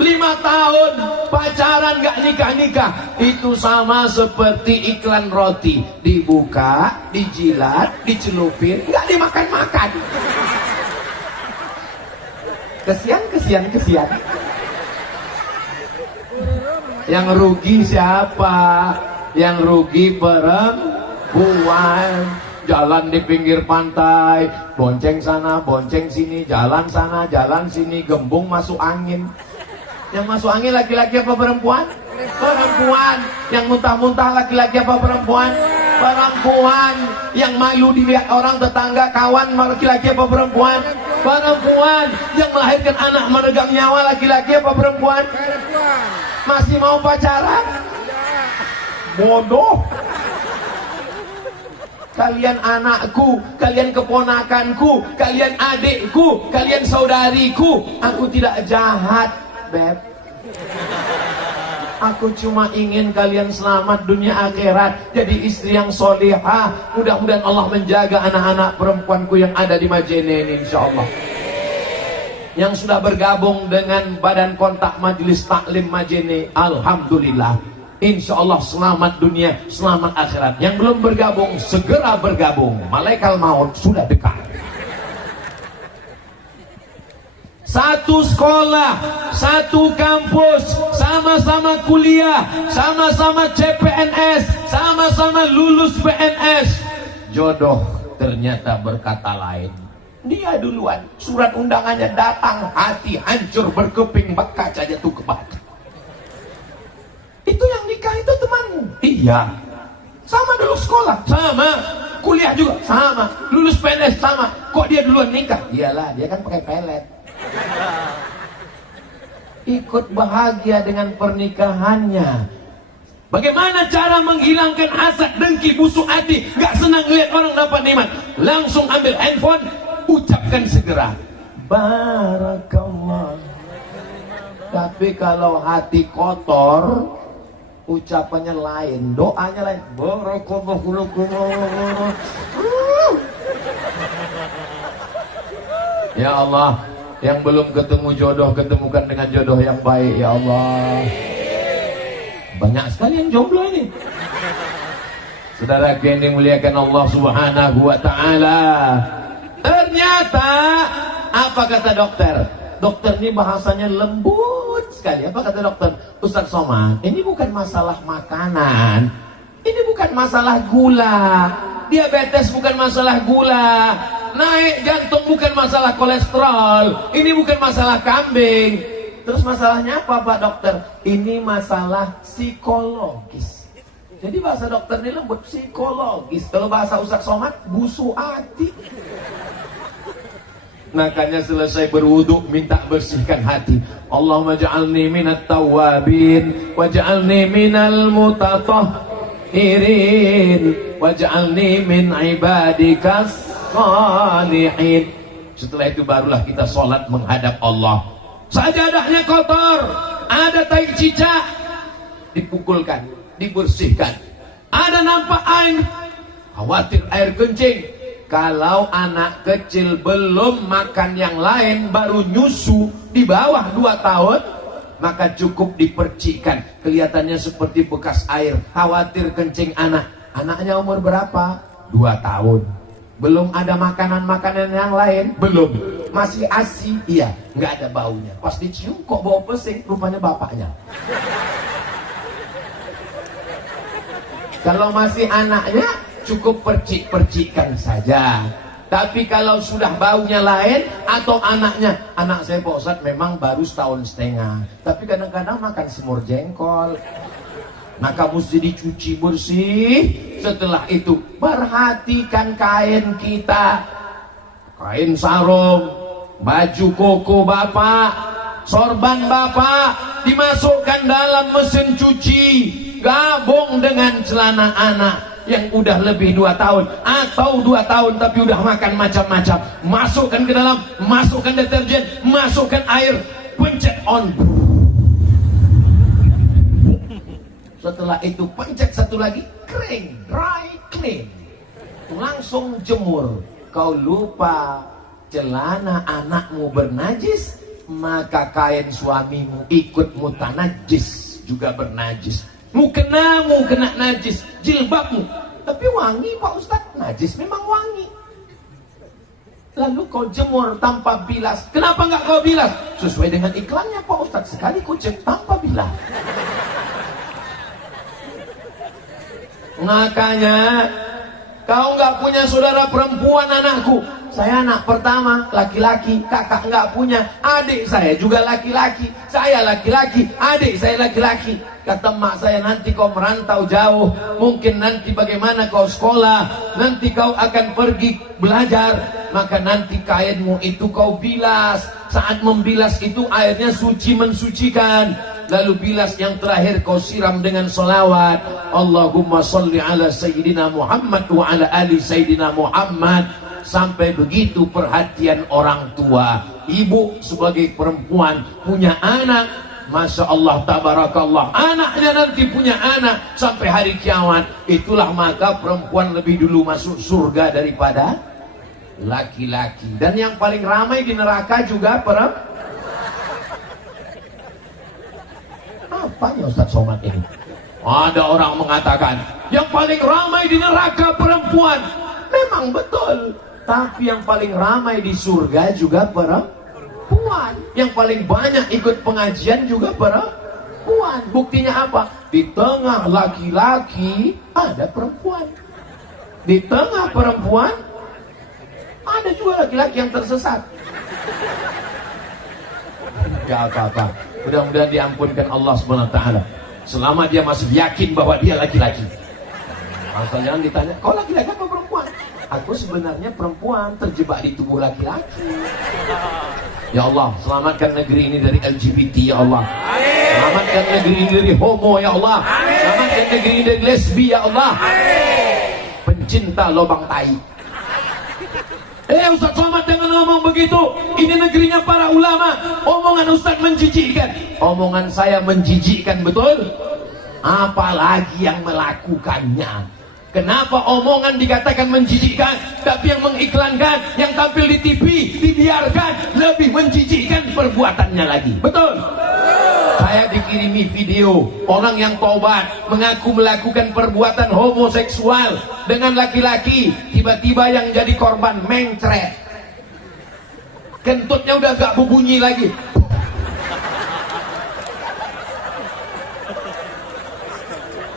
5 tahun pacaran gak nikah-nikah. Itu sama seperti iklan roti. Dibuka, dijilat, dicelupin, gak dimakan-makan. Kesian. Yang rugi siapa? Yang rugi perempuan. Jalan di pinggir pantai, bonceng sana, bonceng sini, jalan sana, jalan sini, gembung masuk angin. Yang masuk angin laki-laki apa perempuan? Perempuan. Yang muntah-muntah laki-laki apa perempuan? Perempuan. Yang malu dilihat orang, tetangga, kawan, laki-laki apa perempuan? Perempuan. Yang melahirkan anak meregang nyawa laki-laki apa perempuan? Masih mau pacaran? Bodoh. Kalian anakku, kalian keponakanku, kalian adikku, kalian saudariku. Aku tidak jahat, Beb. Aku cuma ingin kalian selamat dunia akhirat, jadi istri yang solihah. Mudah-mudahan Allah menjaga anak-anak perempuanku yang ada di Majene ini insyaallah. Yang sudah bergabung dengan Badan Kontak Majelis Taklim Majene, alhamdulillah. Insya Allah selamat dunia, selamat akhirat. Yang belum bergabung, segera bergabung. Malaikat maut sudah dekat. Satu sekolah, satu kampus, sama-sama kuliah, sama-sama CPNS, sama-sama lulus PNS. Jodoh ternyata berkata lain. Dia duluan, surat undangannya datang, hati hancur berkeping, bekas aja tuh kebakar. Itu yang nikah itu temanmu? Iya. Sama dulu sekolah? Sama. Kuliah juga? Sama. Lulus PNS? Sama. Kok dia duluan nikah? Iyalah, dia kan pakai pelet. Ikut bahagia dengan pernikahannya. Bagaimana cara menghilangkan hasad, dengki, busuk hati, gak senang lihat orang dapat nikmat? Langsung ambil handphone, ucapkan segera Barakallah. Tapi kalau hati kotor, ucapannya lain, doanya lain. Barakallahu. Ya Allah, yang belum ketemu jodoh, ketemukan dengan jodoh yang baik ya Allah. Banyak sekali yang jomblo ini. Saudara yang dimuliakan Allah Subhanahu wa taala. Ternyata apa kata dokter? Dokter ini bahasanya lembut sekali. Apa kata dokter? Ustaz Somad, ini bukan masalah makanan, ini bukan masalah gula, diabetes bukan masalah gula, naik jantung bukan masalah kolesterol, ini bukan masalah kambing. Terus masalahnya apa Pak Dokter? Ini masalah psikologis. Jadi bahasa dokter ini lembut, psikologis. Kalau bahasa Ustaz Somad, busuk hati. Makanya selesai berwudu minta bersihkan hati. Allahumma ja'alni minat tawabin waj'alni minal mutatahhirin waj'alni min ibadikas salihin. Setelah itu barulah kita sholat menghadap Allah. sajadahnya kotor, ada tai cicak, dipukulkan, dibersihkan. Ada nampak air, khawatir air kencing. Kalau anak kecil belum makan yang lain, baru nyusu di bawah 2 tahun, maka cukup dipercikkan. Kelihatannya seperti bekas air, khawatir kencing anak. Anaknya umur berapa? 2 tahun. Belum ada makanan-makanan yang lain? Belum. Masih ASI? Iya, nggak ada baunya. Pas dicium kok bau pesing, rupanya bapaknya. Kalau masih anaknya, cukup percik-percikan saja. Tapi kalau sudah baunya lain, atau anaknya, anak saya Pak Ustadz memang baru 1,5 tahun, tapi kadang-kadang makan semur jengkol, maka mesti dicuci bersih. Setelah itu perhatikan kain kita, kain sarung, baju koko bapak, sorban bapak, dimasukkan dalam mesin cuci, gabung dengan celana anak yang udah lebih 2 tahun atau 2 tahun tapi udah makan macam-macam, masukkan ke dalam, masukkan deterjen, masukkan air, pencet on. Setelah itu pencet satu lagi, kering, dry clean, langsung jemur. Kau lupa celana anakmu bernajis, maka kain suamimu ikut mutanajis, juga bernajis. Mukenamu kena najis, jilbabmu, tapi wangi Pak Ustadz. Najis memang wangi. Lalu kau jemur tanpa bilas. Kenapa nggak kau bilas? Sesuai dengan iklannya Pak Ustadz, sekali kucek tanpa bilas. Makanya kau nggak punya saudara perempuan anakku. Saya anak pertama, laki-laki. Kakak nggak punya. Adik saya juga laki-laki. Saya laki-laki, adik saya laki-laki. Kata mak saya, nanti kau merantau jauh, mungkin nanti bagaimana kau sekolah, nanti kau akan pergi belajar, maka nanti kainmu itu kau bilas. Saat membilas itu airnya suci, mensucikan. Lalu bilas yang terakhir kau siram dengan solawat, Allahumma sholli ala Sayyidina Muhammad wa ala ali Sayyidina Muhammad. Sampai begitu perhatian orang tua. Ibu sebagai perempuan punya anak, Masya Allah, tabarakallah, anaknya nanti punya anak sampai hari kiamat. Itulah maka perempuan lebih dulu masuk surga daripada laki-laki. Dan yang paling ramai di neraka juga perempuan. Apanya Ustaz Somad ini? Ada orang mengatakan yang paling ramai di neraka perempuan. Memang betul, tapi yang paling ramai di surga juga perempuan. Yang paling banyak ikut pengajian juga perempuan. Buktinya apa? Di tengah laki-laki ada perempuan. Di tengah perempuan ada juga laki-laki yang tersesat. Gak apa-apa, mudah-mudahan diampunkan Allah SWT, selama dia masih yakin bahwa dia laki-laki. Asal jangan ditanya, kau laki-laki atau perempuan? Aku sebenarnya perempuan terjebak di tubuh laki-laki. Ya Allah, selamatkan negeri ini dari LGBT ya Allah. Selamatkan negeri ini dari homo ya Allah. Selamatkan negeri ini dari lesbi ya Allah. Pencinta lobang tai. Ustaz Somad jangan ngomong begitu. Ini negerinya para ulama. Omongan Ustaz menjijikkan. Omongan saya menjijikkan, betul? Apalagi yang melakukannya. Kenapa omongan dikatakan menjijikkan, tapi yang mengiklankan, yang tampil di TV dibiarkan, lebih menjijikkan perbuatannya lagi. Betul? Saya dikirimi video orang yang taubat mengaku melakukan perbuatan homoseksual dengan laki-laki, tiba-tiba yang jadi korban mencret. Kentutnya udah gak berbunyi lagi.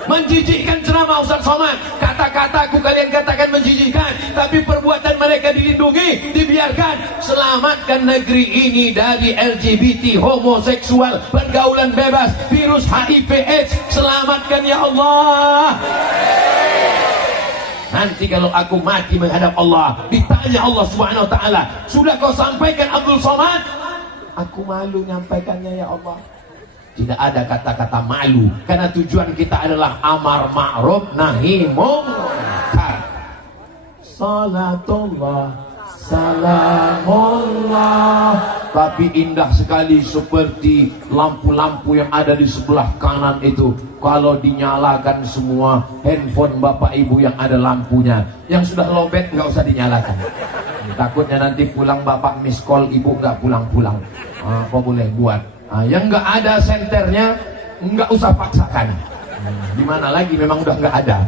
Menjijikkan ceramah Ustaz Somad. Kata-kataku kalian katakan menjijikkan, tapi perbuatan mereka dilindungi, dibiarkan. Selamatkan negeri ini dari LGBT, homoseksual, pergaulan bebas, virus HIV AIDS. Selamatkan ya Allah. Nanti kalau aku mati menghadap Allah, ditanya Allah Subhanahu wa taala, sudah kau sampaikan Abdul Somad? Aku malu nyampaikannya ya Allah. Tidak ada kata-kata malu, karena tujuan kita adalah amar ma'ruf nahi munkar. Salatullah salamullah. Tapi indah sekali seperti lampu-lampu yang ada di sebelah kanan itu. Kalau dinyalakan semua handphone bapak ibu yang ada lampunya, yang sudah lowbat nggak usah dinyalakan. Takutnya nanti pulang bapak miss call, ibu nggak pulang-pulang. Apa boleh buat? Yang nggak ada senternya nggak usah paksakan. Dimana lagi memang udah nggak ada.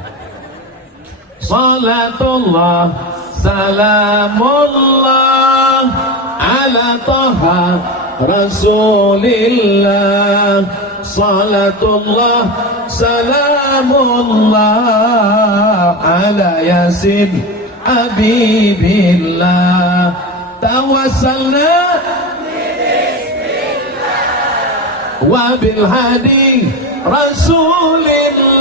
Salatullah salamullah ala taha rasulillah. Salatullah salamullah ala yasin habibillah. Tawassalna wa bil hadi rasulillah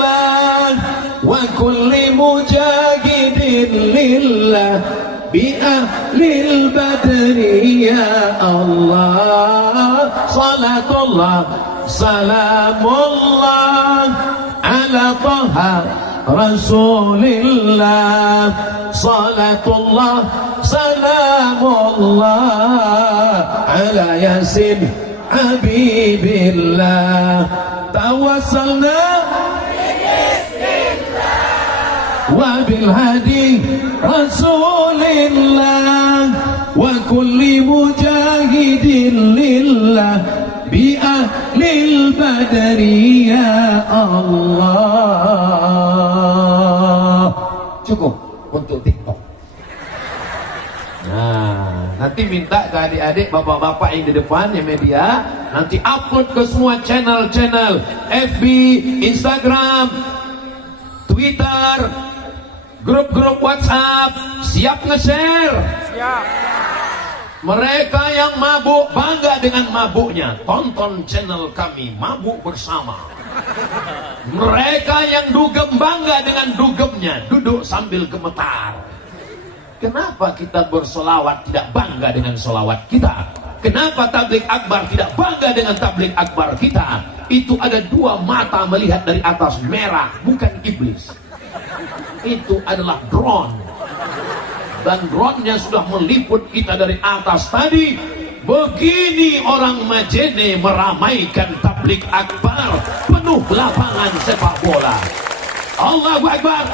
wa kulli mujahidin lillah bi ahlil badri ya Allah. Salatullah salamullah ala taha rasulillah. Salatullah salamullah ala yasin habibillah. Tawassalna wa bil hadi rasulillah wa kulli mujahidin lillah bi ahlil badri ya Allah. Cukup untuk TikTok. Nah, nanti minta ke adik-adik, bapak-bapak yang di depan yang media, nanti upload ke semua channel-channel FB, Instagram, Twitter, grup-grup WhatsApp. Siap nge-share? Siap. Mereka yang mabuk bangga dengan mabuknya, tonton channel kami Mabuk Bersama. Mereka yang dugem bangga dengan dugemnya, duduk sambil gemetar. Kenapa kita bersolawat tidak bangga dengan solawat kita? Kenapa tabligh akbar tidak bangga dengan tabligh akbar kita? Itu ada dua mata melihat dari atas, merah, bukan iblis. Itu adalah drone. Dan drone-nya sudah meliput kita dari atas tadi. Begini orang Majene meramaikan tabligh akbar, penuh lapangan sepak bola. Allahu Akbar.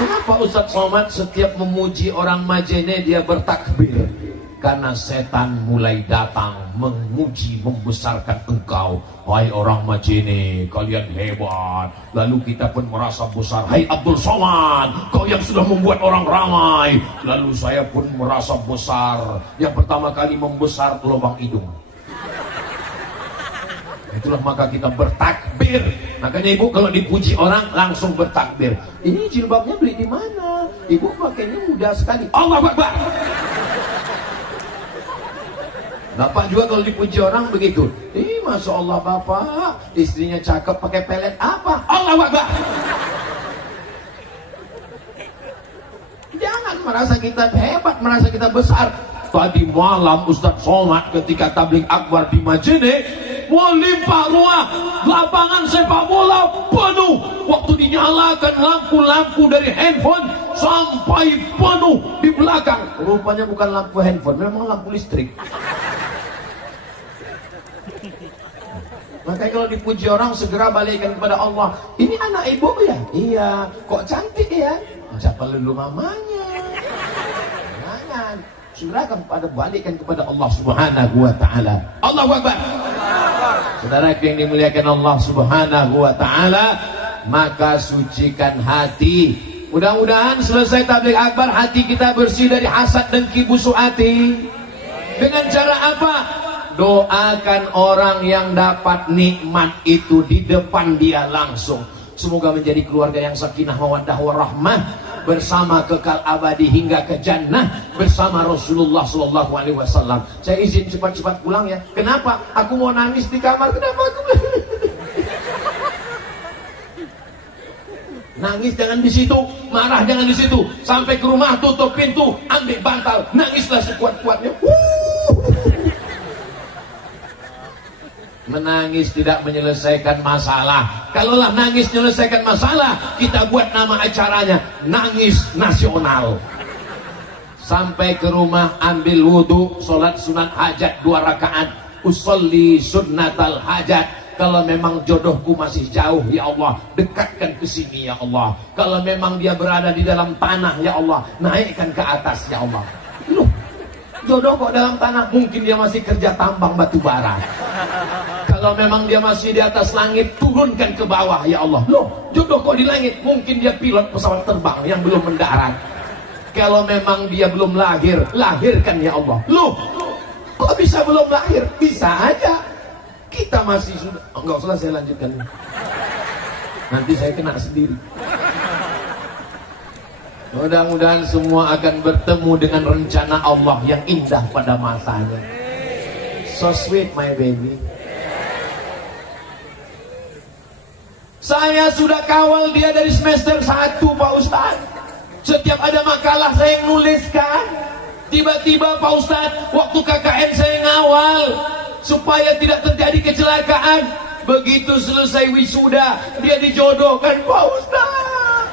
Kenapa Ustaz Somad setiap memuji orang Majene dia bertakbir? Karena setan mulai datang memuji, membesarkan engkau. Hai orang Majene, kalian hebat. Lalu kita pun merasa besar. Hai Abdul Somad, kau yang sudah membuat orang ramai. Lalu saya pun merasa besar. Yang pertama kali membesar lubang hidung. Itulah maka kita bertakbir. Makanya ibu kalau dipuji orang langsung bertakbir. Ini jilbabnya beli di mana? Ibu pakainya mudah sekali. Allahu Akbar. Bapak juga kalau dipuji orang begitu. Masya Allah bapak, istrinya cakep pakai pelet apa? Allahu Akbar. Jangan merasa kita hebat, merasa kita besar. Tadi malam Ustaz Somad ketika tabligh akbar di Majene, melimpah ruah, lapangan sepak bola penuh. Waktu dinyalakan lampu-lampu dari handphone sampai penuh di belakang. Rupanya bukan lampu handphone, memang lampu listrik. Makanya kalau dipuji orang segera balikkan kepada Allah. Ini anak ibu ya? Iya. Kok cantik ya? Siapa dulu mamanya? Jangan. Segera balikkan kepada Allah Subhanahu wa taala. Allahu Akbar. Saudara yang dimuliakan Allah Subhanahu wa taala, maka sucikan hati. Mudah-mudahan selesai tabligh akbar hati kita bersih dari hasad dan busuk hati. Dengan cara apa? Doakan orang yang dapat nikmat itu di depan dia langsung. Semoga menjadi keluarga yang sakinah mawaddah warahmah, bersama kekal abadi hingga ke jannah bersama Rasulullah SAW. Saya izin cepat-cepat pulang ya. Kenapa? Aku mau nangis di kamar. Kenapa aku nangis jangan di situ, marah jangan di situ. Sampai ke rumah tutup pintu, ambil bantal, nangislah sekuat-kuatnya. Menangis tidak menyelesaikan masalah. Kalaulah nangis menyelesaikan masalah, kita buat nama acaranya Nangis Nasional. sampai ke rumah ambil wudhu, sholat sunat hajat 2 rakaat, usolli sunnatal hajat. Kalau memang jodohku masih jauh, ya Allah, dekatkan ke sini, ya Allah. Kalau memang dia berada di dalam tanah, ya Allah, naikkan ke atas, ya Allah. Loh, jodoh kok dalam tanah? Mungkin dia masih kerja tambang batu bara. Kalau memang dia masih di atas langit, turunkan ke bawah, ya Allah. Loh, jodoh kok di langit? Mungkin dia pilot pesawat terbang yang belum mendarat. Kalau memang dia belum lahir, lahirkan, ya Allah. Loh, kok bisa belum lahir? Bisa aja. Kita masih sudah, enggak usah saya lanjutkan. Nanti saya kena sendiri. Mudah-mudahan semua akan bertemu dengan rencana Allah yang indah pada masanya. So sweet my baby. Saya sudah kawal dia dari semester 1 Pak Ustadz. Setiap ada makalah saya yang nuliskan. Tiba-tiba Pak Ustadz, waktu KKN saya ngawal supaya tidak terjadi kecelakaan. Begitu selesai wisuda, dia dijodohkan Pak Ustaz.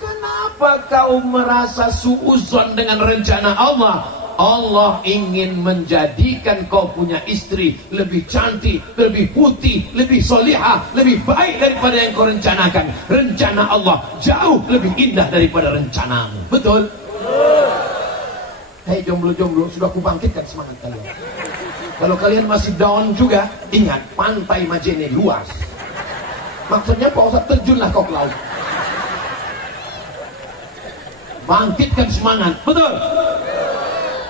Kenapa kau merasa suuzon dengan rencana Allah? Allah ingin menjadikan kau punya istri lebih cantik, lebih putih, lebih solihah, lebih baik daripada yang kau rencanakan. Rencana Allah jauh lebih indah daripada rencanamu. Betul? Hei jomblo-jomblo, sudah kubangkitkan semangat kalian. Kalau kalian masih down juga, ingat, pantai Majene luas. Maksudnya Pak Ustadz, terjunlah kau ke laut. Bangkitkan semangat, betul?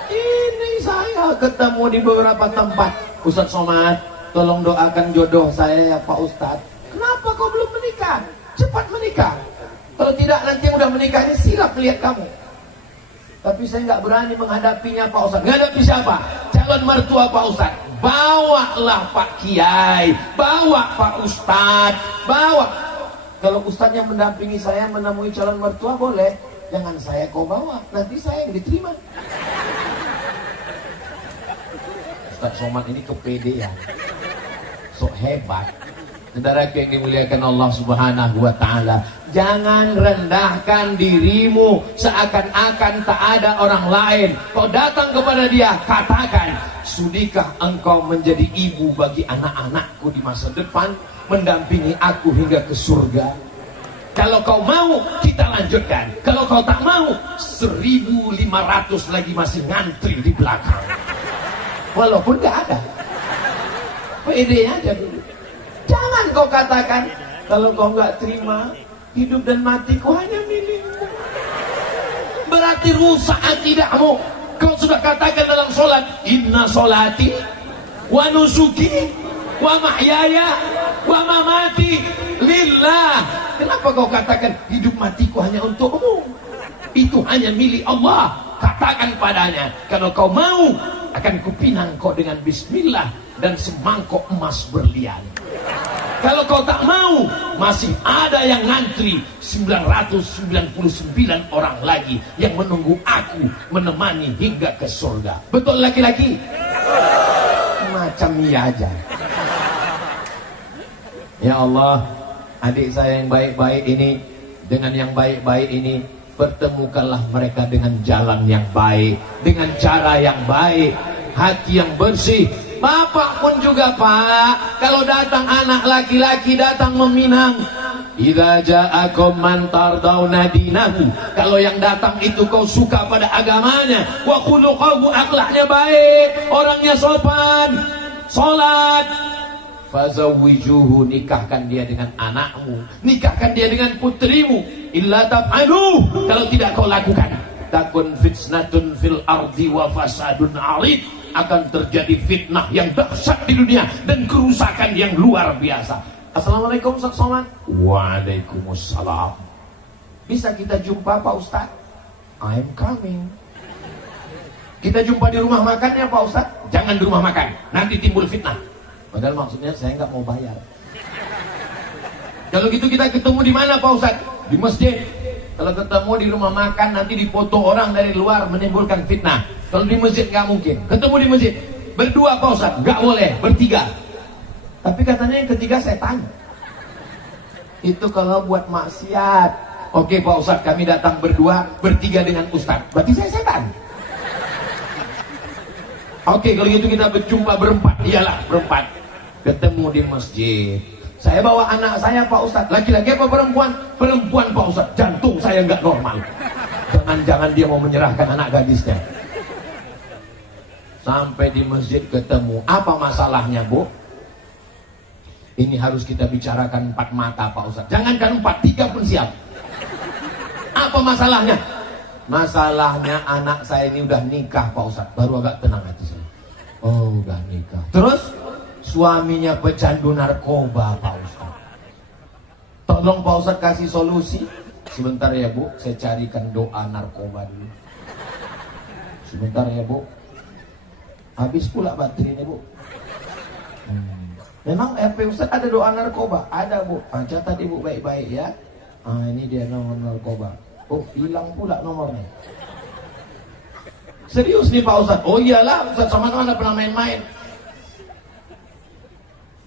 Ini saya ketemu di beberapa tempat. Ustadz Somad, tolong doakan jodoh saya ya Pak Ustadz. Kenapa kau belum menikah? Cepat menikah. Kalau tidak nanti yang udah menikah ini silap lihat kamu. Tapi saya nggak berani menghadapinya Pak Ustadz. Menghadapi siapa? Calon mertua Pak Ustadz. Bawalah Pak Kiai, bawa Pak Ustadz, bawa. Kalau Ustadz yang mendampingi saya menemui calon mertua boleh. Jangan saya kau bawa, nanti saya yang diterima. Ustadz Somad ini kepedean, sok hebat. Saudara yang dimuliakan Allah Subhanahu wa Ta'ala, jangan rendahkan dirimu seakan-akan tak ada orang lain. Kau datang kepada dia, katakan, sudikah engkau menjadi ibu bagi anak-anakku di masa depan, mendampingi aku hingga ke surga? Kalau kau mau, kita lanjutkan. Kalau kau tak mau, 1.500 lagi masih ngantri di belakang. Walaupun gak ada, pede aja dulu. Jangan kau katakan, kalau kau nggak terima, hidup dan matiku hanya milikmu. Berarti rusak akidahmu. Kau sudah katakan dalam sholat, inna sholati wa nusuki wa mahyaya wa mamati lillah. Kenapa kau katakan hidup matiku hanya untukmu? Itu hanya milik Allah. Katakan padanya, kalau kau mau, akan kupinang kau dengan bismillah dan semangkok emas berlian. Kalau kau tak mau, masih ada yang ngantri 999 orang lagi yang menunggu aku menemani hingga ke surga. Betul laki-laki? Macam iya aja. Ya Allah, adik saya yang baik-baik ini, dengan yang baik-baik ini, pertemukanlah mereka dengan jalan yang baik, dengan cara yang baik, hati yang bersih. Bapak pun juga Pak, kalau datang anak laki-laki datang meminang, idza ja'akum man tardawna dinahu, kalau yang datang itu kau suka pada agamanya, wa khuluquhu, akhlaknya baik, orangnya sopan, salat, fazawwijuhu, nikahkan dia dengan anakmu, nikahkan dia dengan putrimu. Illa taf'alu, kalau tidak kau lakukan, takun fitnatun fil ardi wa fasadun 'arid, akan terjadi fitnah yang dahsyat di dunia dan kerusakan yang luar biasa. Assalamualaikum Ustaz Somad. Waalaikumsalam. Bisa kita jumpa Pak Ustaz? I'm coming. Kita jumpa di rumah makannya Pak Ustaz? Jangan di rumah makan, nanti timbul fitnah. Padahal maksudnya saya nggak mau bayar. Kalau gitu kita ketemu di mana Pak Ustaz? Di masjid. Kalau ketemu di rumah makan nanti dipoto orang dari luar menimbulkan fitnah. Kalau di masjid nggak mungkin. Ketemu di masjid berdua Pak Ustaz, nggak boleh bertiga. Tapi katanya yang ketiga saya tanya. Itu kalau buat maksiat. Oke Pak Ustadz, kami datang berdua, bertiga dengan Ustadz. Berarti saya setan. Oke, kalau gitu kita berjumpa berempat. Iyalah, berempat. Ketemu di masjid. Saya bawa anak saya Pak Ustadz. Laki-laki apa perempuan? Perempuan Pak Ustadz. Jantung saya nggak normal. Jangan-jangan dia mau menyerahkan anak gadisnya. Sampai di masjid ketemu. Apa masalahnya Bu? Ini harus kita bicarakan 4 mata Pak Ustadz. Jangankan 4, 3 pun siap. Apa masalahnya? Masalahnya anak saya ini udah nikah Pak Ustadz. Baru agak tenang hati saya. Oh udah nikah. Terus suaminya pecandu narkoba Pak Ustadz. Tolong Pak Ustadz kasih solusi. Sebentar ya Bu, saya carikan doa narkoba dulu. Sebentar ya Bu. Habis pula baterainya Bu. Memang RP Ustadz ada doa narkoba? Ada Bu. Catat Ibu baik-baik ya. Ini dia nomor narkoba. Oh hilang pula nomornya. Serius nih Pak Ustadz? Oh iyalah Ustadz, sama mana pernah main-main.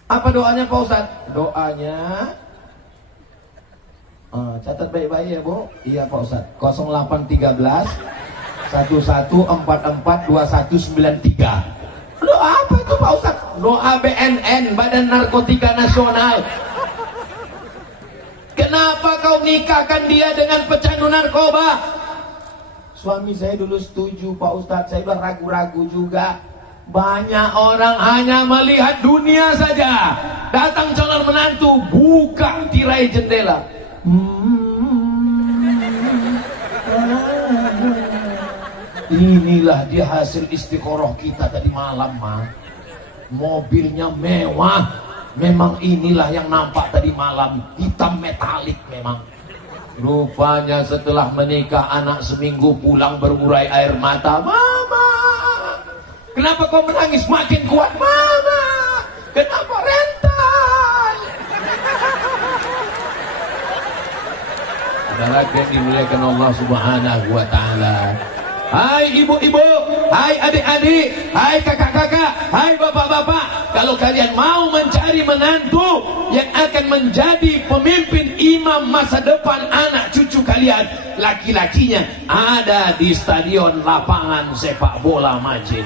Apa doanya Pak Ustadz? Doanya catat baik-baik ya Bu. Iya Pak Ustadz. 0813 1144 2193. Doa apa itu Pak Ustadz? Doa BNN, Badan Narkotika Nasional. Kenapa kau nikahkan dia dengan pecandu narkoba? Suami saya dulu setuju Pak Ustadz. Saya bilang ragu-ragu juga. Banyak orang hanya melihat dunia saja. Datang calon menantu, buka tirai jendela. Inilah dia hasil istiqoroh kita tadi malam mah. Mobilnya mewah. Memang inilah yang nampak tadi malam. Hitam metalik memang. Rupanya setelah menikah anak seminggu pulang berurai air mata. Mama, kenapa kau menangis makin kuat? Mama, kenapa rental? Adalah yang dimuliakan Allah Subhanahu wa Ta'ala. Hai ibu-ibu, hai adik-adik, hai kakak-kakak, hai bapak-bapak. Kalau kalian mau mencari menantu yang akan menjadi pemimpin imam masa depan anak cucu kalian, laki-lakinya ada di stadion lapangan sepak bola Majid.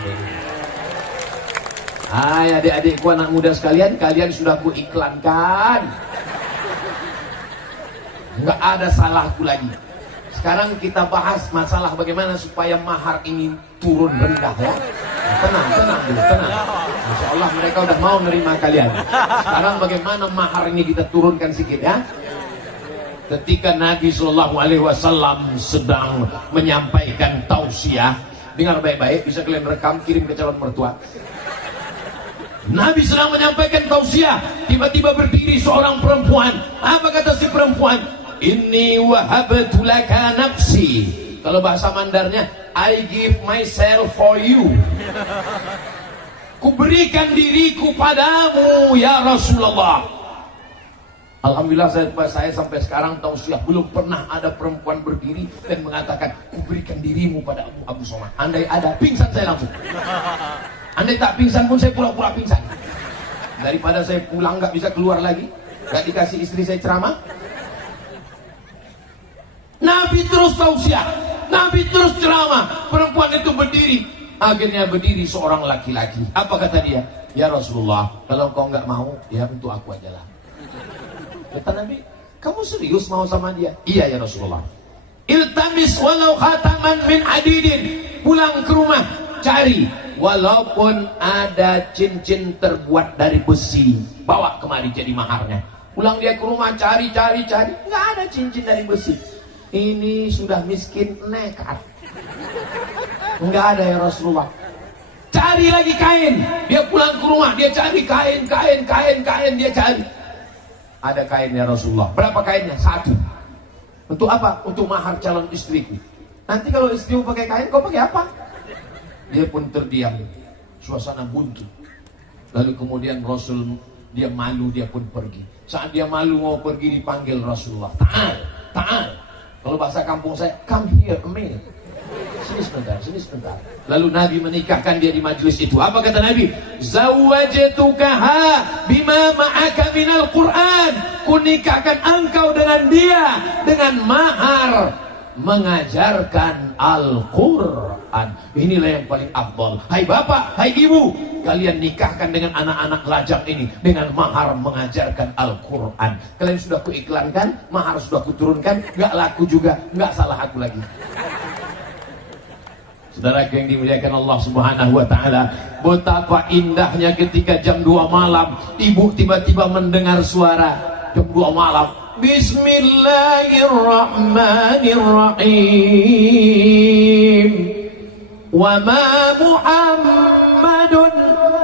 Hai adik-adikku, anak muda sekalian, kalian sudah ku iklankan. Nggak ada salahku lagi. Sekarang kita bahas masalah bagaimana supaya mahar ini turun rendah ya. Tenang dulu, tenang. Masya Allah mereka udah mau nerima kalian. Sekarang bagaimana mahar ini kita turunkan sedikit ya. Ketika Nabi SAW sedang menyampaikan tausiah, dengar baik-baik, bisa kalian rekam, kirim ke calon mertua. Nabi sedang menyampaikan tausiah, tiba-tiba berdiri seorang perempuan. Apa kata si perempuan? Inni wahabtu laka nafsi. Kalau bahasa Mandarnya, I give myself for you. Kuberikan diriku padamu ya Rasulullah. Alhamdulillah saya sampai sekarang tausiah belum pernah ada perempuan berdiri dan mengatakan kuberikan dirimu pada Abu Somad. Andai ada, pingsan saya langsung. Andai tak pingsan pun saya pura-pura pingsan. Daripada saya pulang nggak bisa keluar lagi, nggak dikasih istri saya ceramah. Nabi terus tausiah, Nabi terus ceramah. Perempuan itu berdiri. Akhirnya berdiri seorang laki-laki. Apa kata dia? Ya Rasulullah, kalau kau nggak mau, ya untuk aku aja lah. Kata Nabi, kamu serius mau sama dia? Iya ya Rasulullah. Iltamis walau khataman min adidin. Pulang ke rumah, cari. Walaupun ada cincin terbuat dari besi, bawa kemari jadi maharnya. Pulang dia ke rumah, cari. Nggak ada cincin dari besi. Ini sudah miskin nekat. Enggak ada ya Rasulullah. Cari lagi kain. Dia pulang ke rumah, dia cari kain, dia cari. Ada kain ya Rasulullah. Berapa kainnya? 1. Untuk apa? Untuk mahar calon istriku. Nanti kalau istrimu pakai kain, kau pakai apa? Dia pun terdiam. Suasana buntu. Lalu kemudian Rasul, dia malu, dia pun pergi. Saat dia malu mau pergi, dipanggil Rasulullah. Ta'al. Kalau bahasa kampung saya, come here, Emil. sini sebentar. Lalu Nabi menikahkan dia di majelis itu. Apa kata Nabi? Zawwajtukaha bima ma'aka minal Qur'an. Kunikahkan engkau dengan dia dengan mahar mengajarkan Al-Quran. Inilah yang paling afdal. Hai bapak, hai ibu, kalian nikahkan dengan anak-anak lajang ini dengan mahar mengajarkan Al-Quran. Kalian sudah kuiklankan, mahar sudah kuturunkan, gak laku juga, gak salah aku lagi. Saudara yang dimuliakan Allah Subhanahu wa taala, betapa indahnya ketika jam 2 malam ibu tiba-tiba mendengar suara jam 2 malam. Bismillahirrahmanirrahim. Wa ma Muhammadun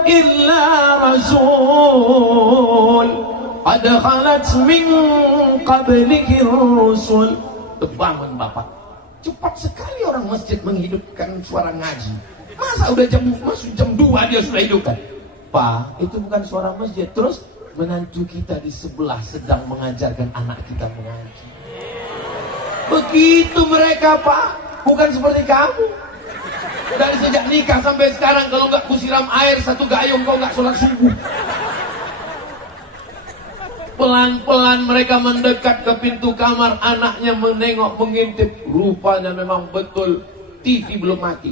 illa rasul qad khalat min qablihi rusul. Bangun bapak. Cepat sekali orang masjid menghidupkan suara ngaji. Masa udah masuk jam 2 dia sudah hidupkan? Pak, itu bukan suara masjid. Terus menantu kita di sebelah sedang mengajarkan anak kita mengaji. Begitu mereka Pak, bukan seperti kamu. Dari sejak nikah sampai sekarang kalau nggak kusiram air 1 gayung kau nggak sholat subuh. Pelan-pelan mereka mendekat ke pintu kamar, anaknya menengok, mengintip. Rupanya memang betul TV belum mati.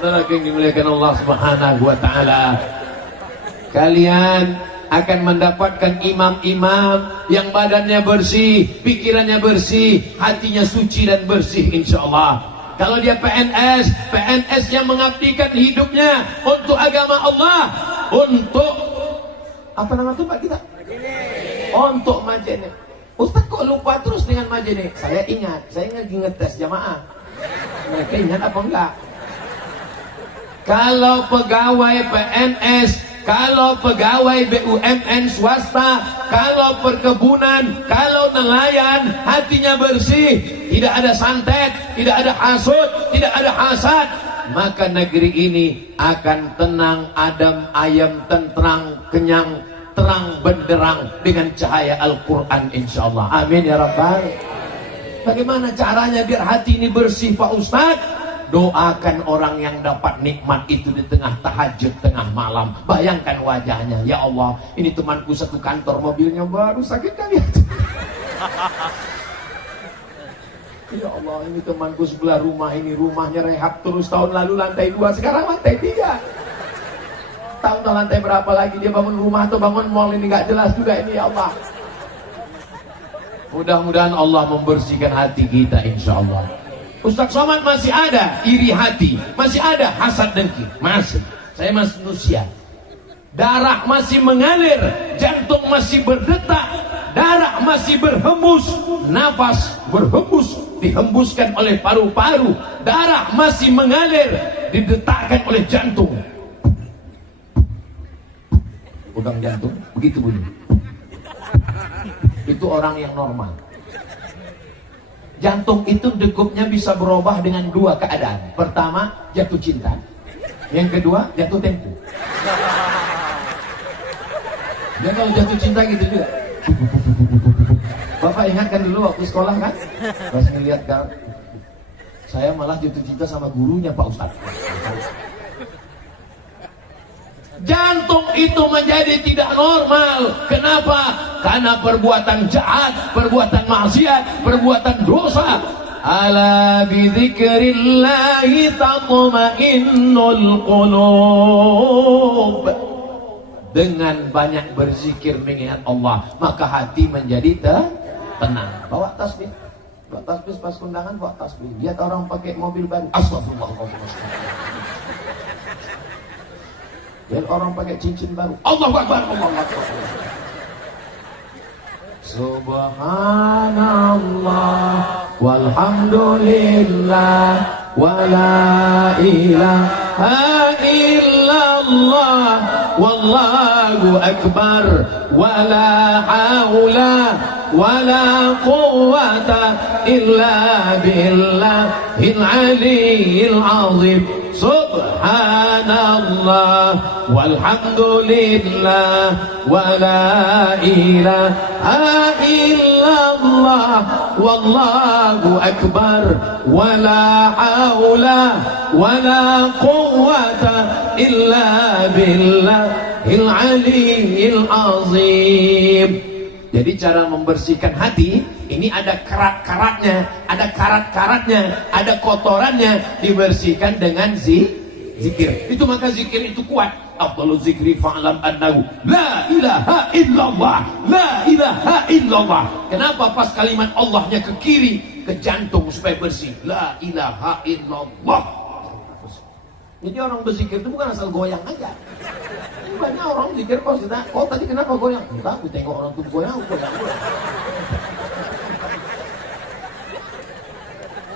Saudara yang dimuliakan Allah Subhanahu wa taala, kalian akan mendapatkan imam-imam yang badannya bersih, pikirannya bersih, hatinya suci dan bersih insyaallah. Kalau dia PNS yang mengabdikan hidupnya untuk agama Allah, untuk apa nama itu Pak kita? Untuk Majene. Ustaz kok lupa terus dengan Majene? Saya ingat, saya lagi ngetes jamaah. Mereka ingat apa enggak? Kalau pegawai PNS, kalau pegawai BUMN swasta, kalau perkebunan, kalau nelayan, hatinya bersih, tidak ada santet, tidak ada hasud, tidak ada hasad, maka negeri ini akan tenang, adem, ayem, tentrang, kenyang, terang benderang dengan cahaya Al-Quran insyaallah. Amin ya Rabbal. Bagaimana caranya biar hati ini bersih Pak Ustadz? Doakan orang yang dapat nikmat itu di tengah tahajud, tengah malam. Bayangkan wajahnya. Ya Allah, ini temanku satu kantor, mobilnya baru, sakit kali. Ya Allah, ini temanku sebelah rumah ini, rumahnya rehab terus tahun lalu lantai 2, sekarang lantai 3. Tahu lantai berapa lagi dia bangun rumah atau bangun mall, ini gak jelas juga ini ya Allah. Mudah-mudahan Allah membersihkan hati kita insyaallah. Ustaz Somad masih ada iri hati, masih ada hasad dengki, masih. Saya masih manusia. Darah masih mengalir, jantung masih berdetak, darah masih berhembus, nafas berhembus, dihembuskan oleh paru-paru, darah masih mengalir, didetakkan oleh jantung. Udang jantung, begitu bunyi. Itu orang yang normal. Jantung itu degupnya bisa berubah dengan 2 keadaan. Pertama, jatuh cinta. Yang kedua, jatuh tempo. Dia kalau jatuh cinta gitu juga. Bapak ingatkan dulu waktu sekolah kan? Pas ngeliat kan, saya malah jatuh cinta sama gurunya Pak Ustadz. Jantung itu menjadi tidak normal. Kenapa? Karena perbuatan jahat, perbuatan maksiat, perbuatan dosa. Ala bidzikrillahi tatma'innul qulub. Dengan banyak berzikir mengingat Allah, maka hati menjadi tenang. Bawa tasbih. Bawa tasbih pas kondangan, bawa tasbih. Lihat orang pakai mobil baru, astagfirullahaladzim. Dan orang pakai cincin baru, Allahu Akbar, Allahu Akbar. Subhanallah walhamdulillah wala ilaha illallah wallahu akbar wala haula wala quwwata illa billahil aliyyil azim. Subhanallah walhamdulillah wala ilaha illallah illallah wallahu akbar wala haula wala quwwata illa billahil aliyyil azim. Jadi cara membersihkan hati ini ada karat-karatnya, ada karat-karatnya, ada kotorannya, dibersihkan dengan zikir. Itu maka zikir itu kuat. Afdalu zikri fa'lam annahu la ilaha illallah, la ilaha illallah. Kenapa pas kalimat Allahnya ke kiri, ke jantung supaya bersih. La ilaha illallah. Jadi orang berzikir itu bukan asal goyang aja. Banyak orang zikir kok kita, oh tadi kenapa goyang? Enggak, aku tengok orang tuh goyang.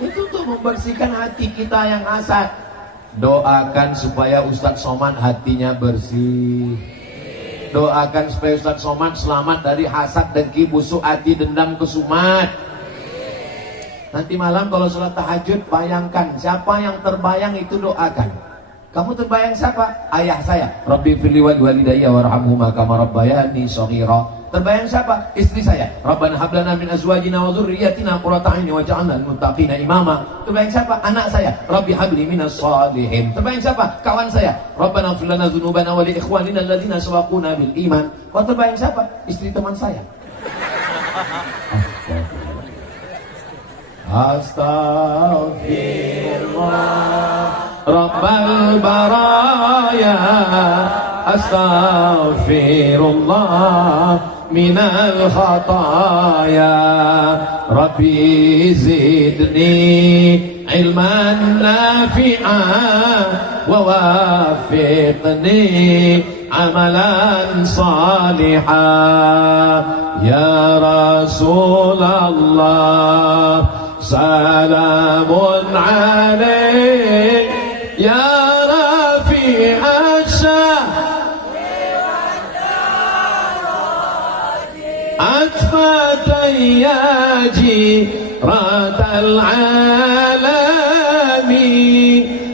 Itu tuh membersihkan hati kita yang hasad. Doakan supaya Ustadz Somad hatinya bersih. Doakan supaya Ustadz Somad selamat dari hasad, dengki, busuk hati, dendam, kesumat. Nanti malam kalau sholat tahajud, bayangkan siapa yang terbayang itu doakan. Kamu terbayang siapa? Ayah saya. Rabbi firli wal walidayya warhamhuma kama rabbayani shaghira. Terbayang siapa? Istri saya. Rabbana hab lana min azwajina wa dzurriyyatina qurrata a'yun waj'alna lil muttaqina imama. Terbayang siapa? Anak saya. Rabbi habli minas shalihin. Terbayang siapa? Kawan saya. Rabbana ighfir lana dzunubana wa li ikhwanina alladziina sabaquna bil iman. Kau terbayang siapa? Istri teman saya. Astaghfirullah Rabbal baraya, astaghfirullah minal khataya, Rabbi zidni ilman nafi'an wa wafiqni amalan salihan. Ya Rasulullah salamun alaik ya rafi'ash atfatayyaji ratal alami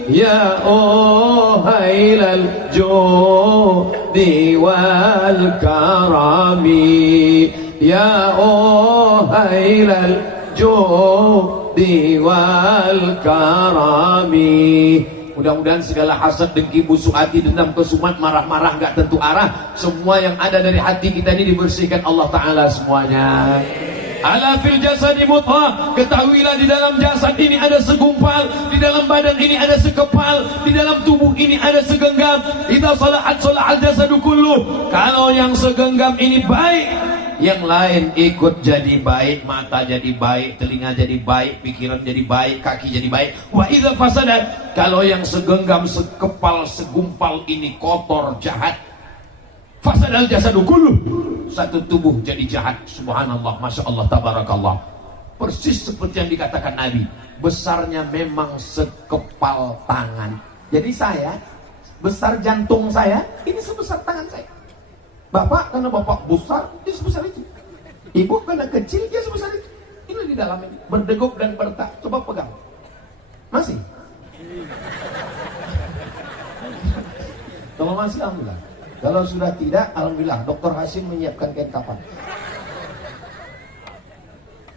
ya uhailal judi wal karami ya uhailal judi wal karami. Mudah-mudahan segala hasad, dengki, busuk hati, dendam, kesumat, marah-marah gak tentu arah, semua yang ada dari hati kita ini dibersihkan Allah Ta'ala semuanya. Ala fil jasadi mudghah, ketahuilah di dalam jasad ini ada segumpal, di dalam badan ini ada sekepal, di dalam tubuh ini ada segenggam. Idza salahat salahal jasadu kulluh. Kalau yang segenggam ini baik, yang lain ikut jadi baik. Mata jadi baik, telinga jadi baik, pikiran jadi baik, kaki jadi baik. Wa idza fasadat, kalau yang segenggam, sekepal, segumpal ini kotor, jahat, fasadal jasadu kulluh, satu tubuh jadi jahat. Subhanallah, Masya Allah, Tabarakallah. Persis seperti yang dikatakan Nabi, besarnya memang sekepal tangan. Jadi saya, besar jantung saya, ini sebesar tangan saya. Bapak karena bapak besar, dia sebesar itu. Ibu karena kecil, dia sebesar itu. Ini di dalam ini, berdegup dan bertak. Coba pegang. Masih? Kalau masih, alhamdulillah. Kalau sudah tidak, alhamdulillah, Dr. Hashim menyiapkan kain kapan.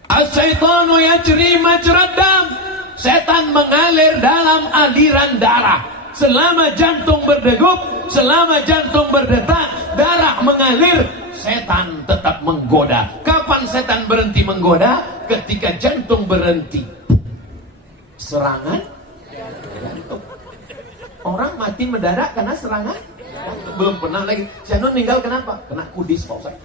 As-syaitanu yajri majrad dam. Setan mengalir dalam aliran darah. Selama jantung berdegup, selama jantung berdetak, darah mengalir, setan tetap menggoda. Kapan setan berhenti menggoda? Ketika jantung berhenti. Serangan jantung. Orang mati mendadak karena serangan. Belum pernah lagi. Sianu meninggal kenapa? Kena kudis Pak Ustaz.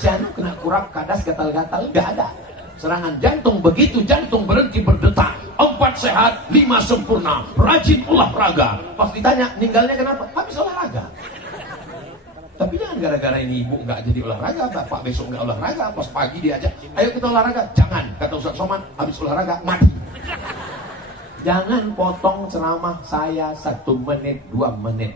Sianu kena kurap, kadas, gatal-gatal, gak ada. Serangan jantung, begitu jantung berhenti berdetak, 4 sehat, 5 sempurna, rajin olahraga. Pas ditanya, meninggalnya kenapa? Habis olahraga. Tapi jangan gara-gara ini ibu gak jadi olahraga, bapak besok gak olahraga, pas pagi diajak, ayo kita olahraga. Jangan, kata Ustaz Somad, habis olahraga, mati. Jangan potong ceramah saya 1 menit, 2 menit.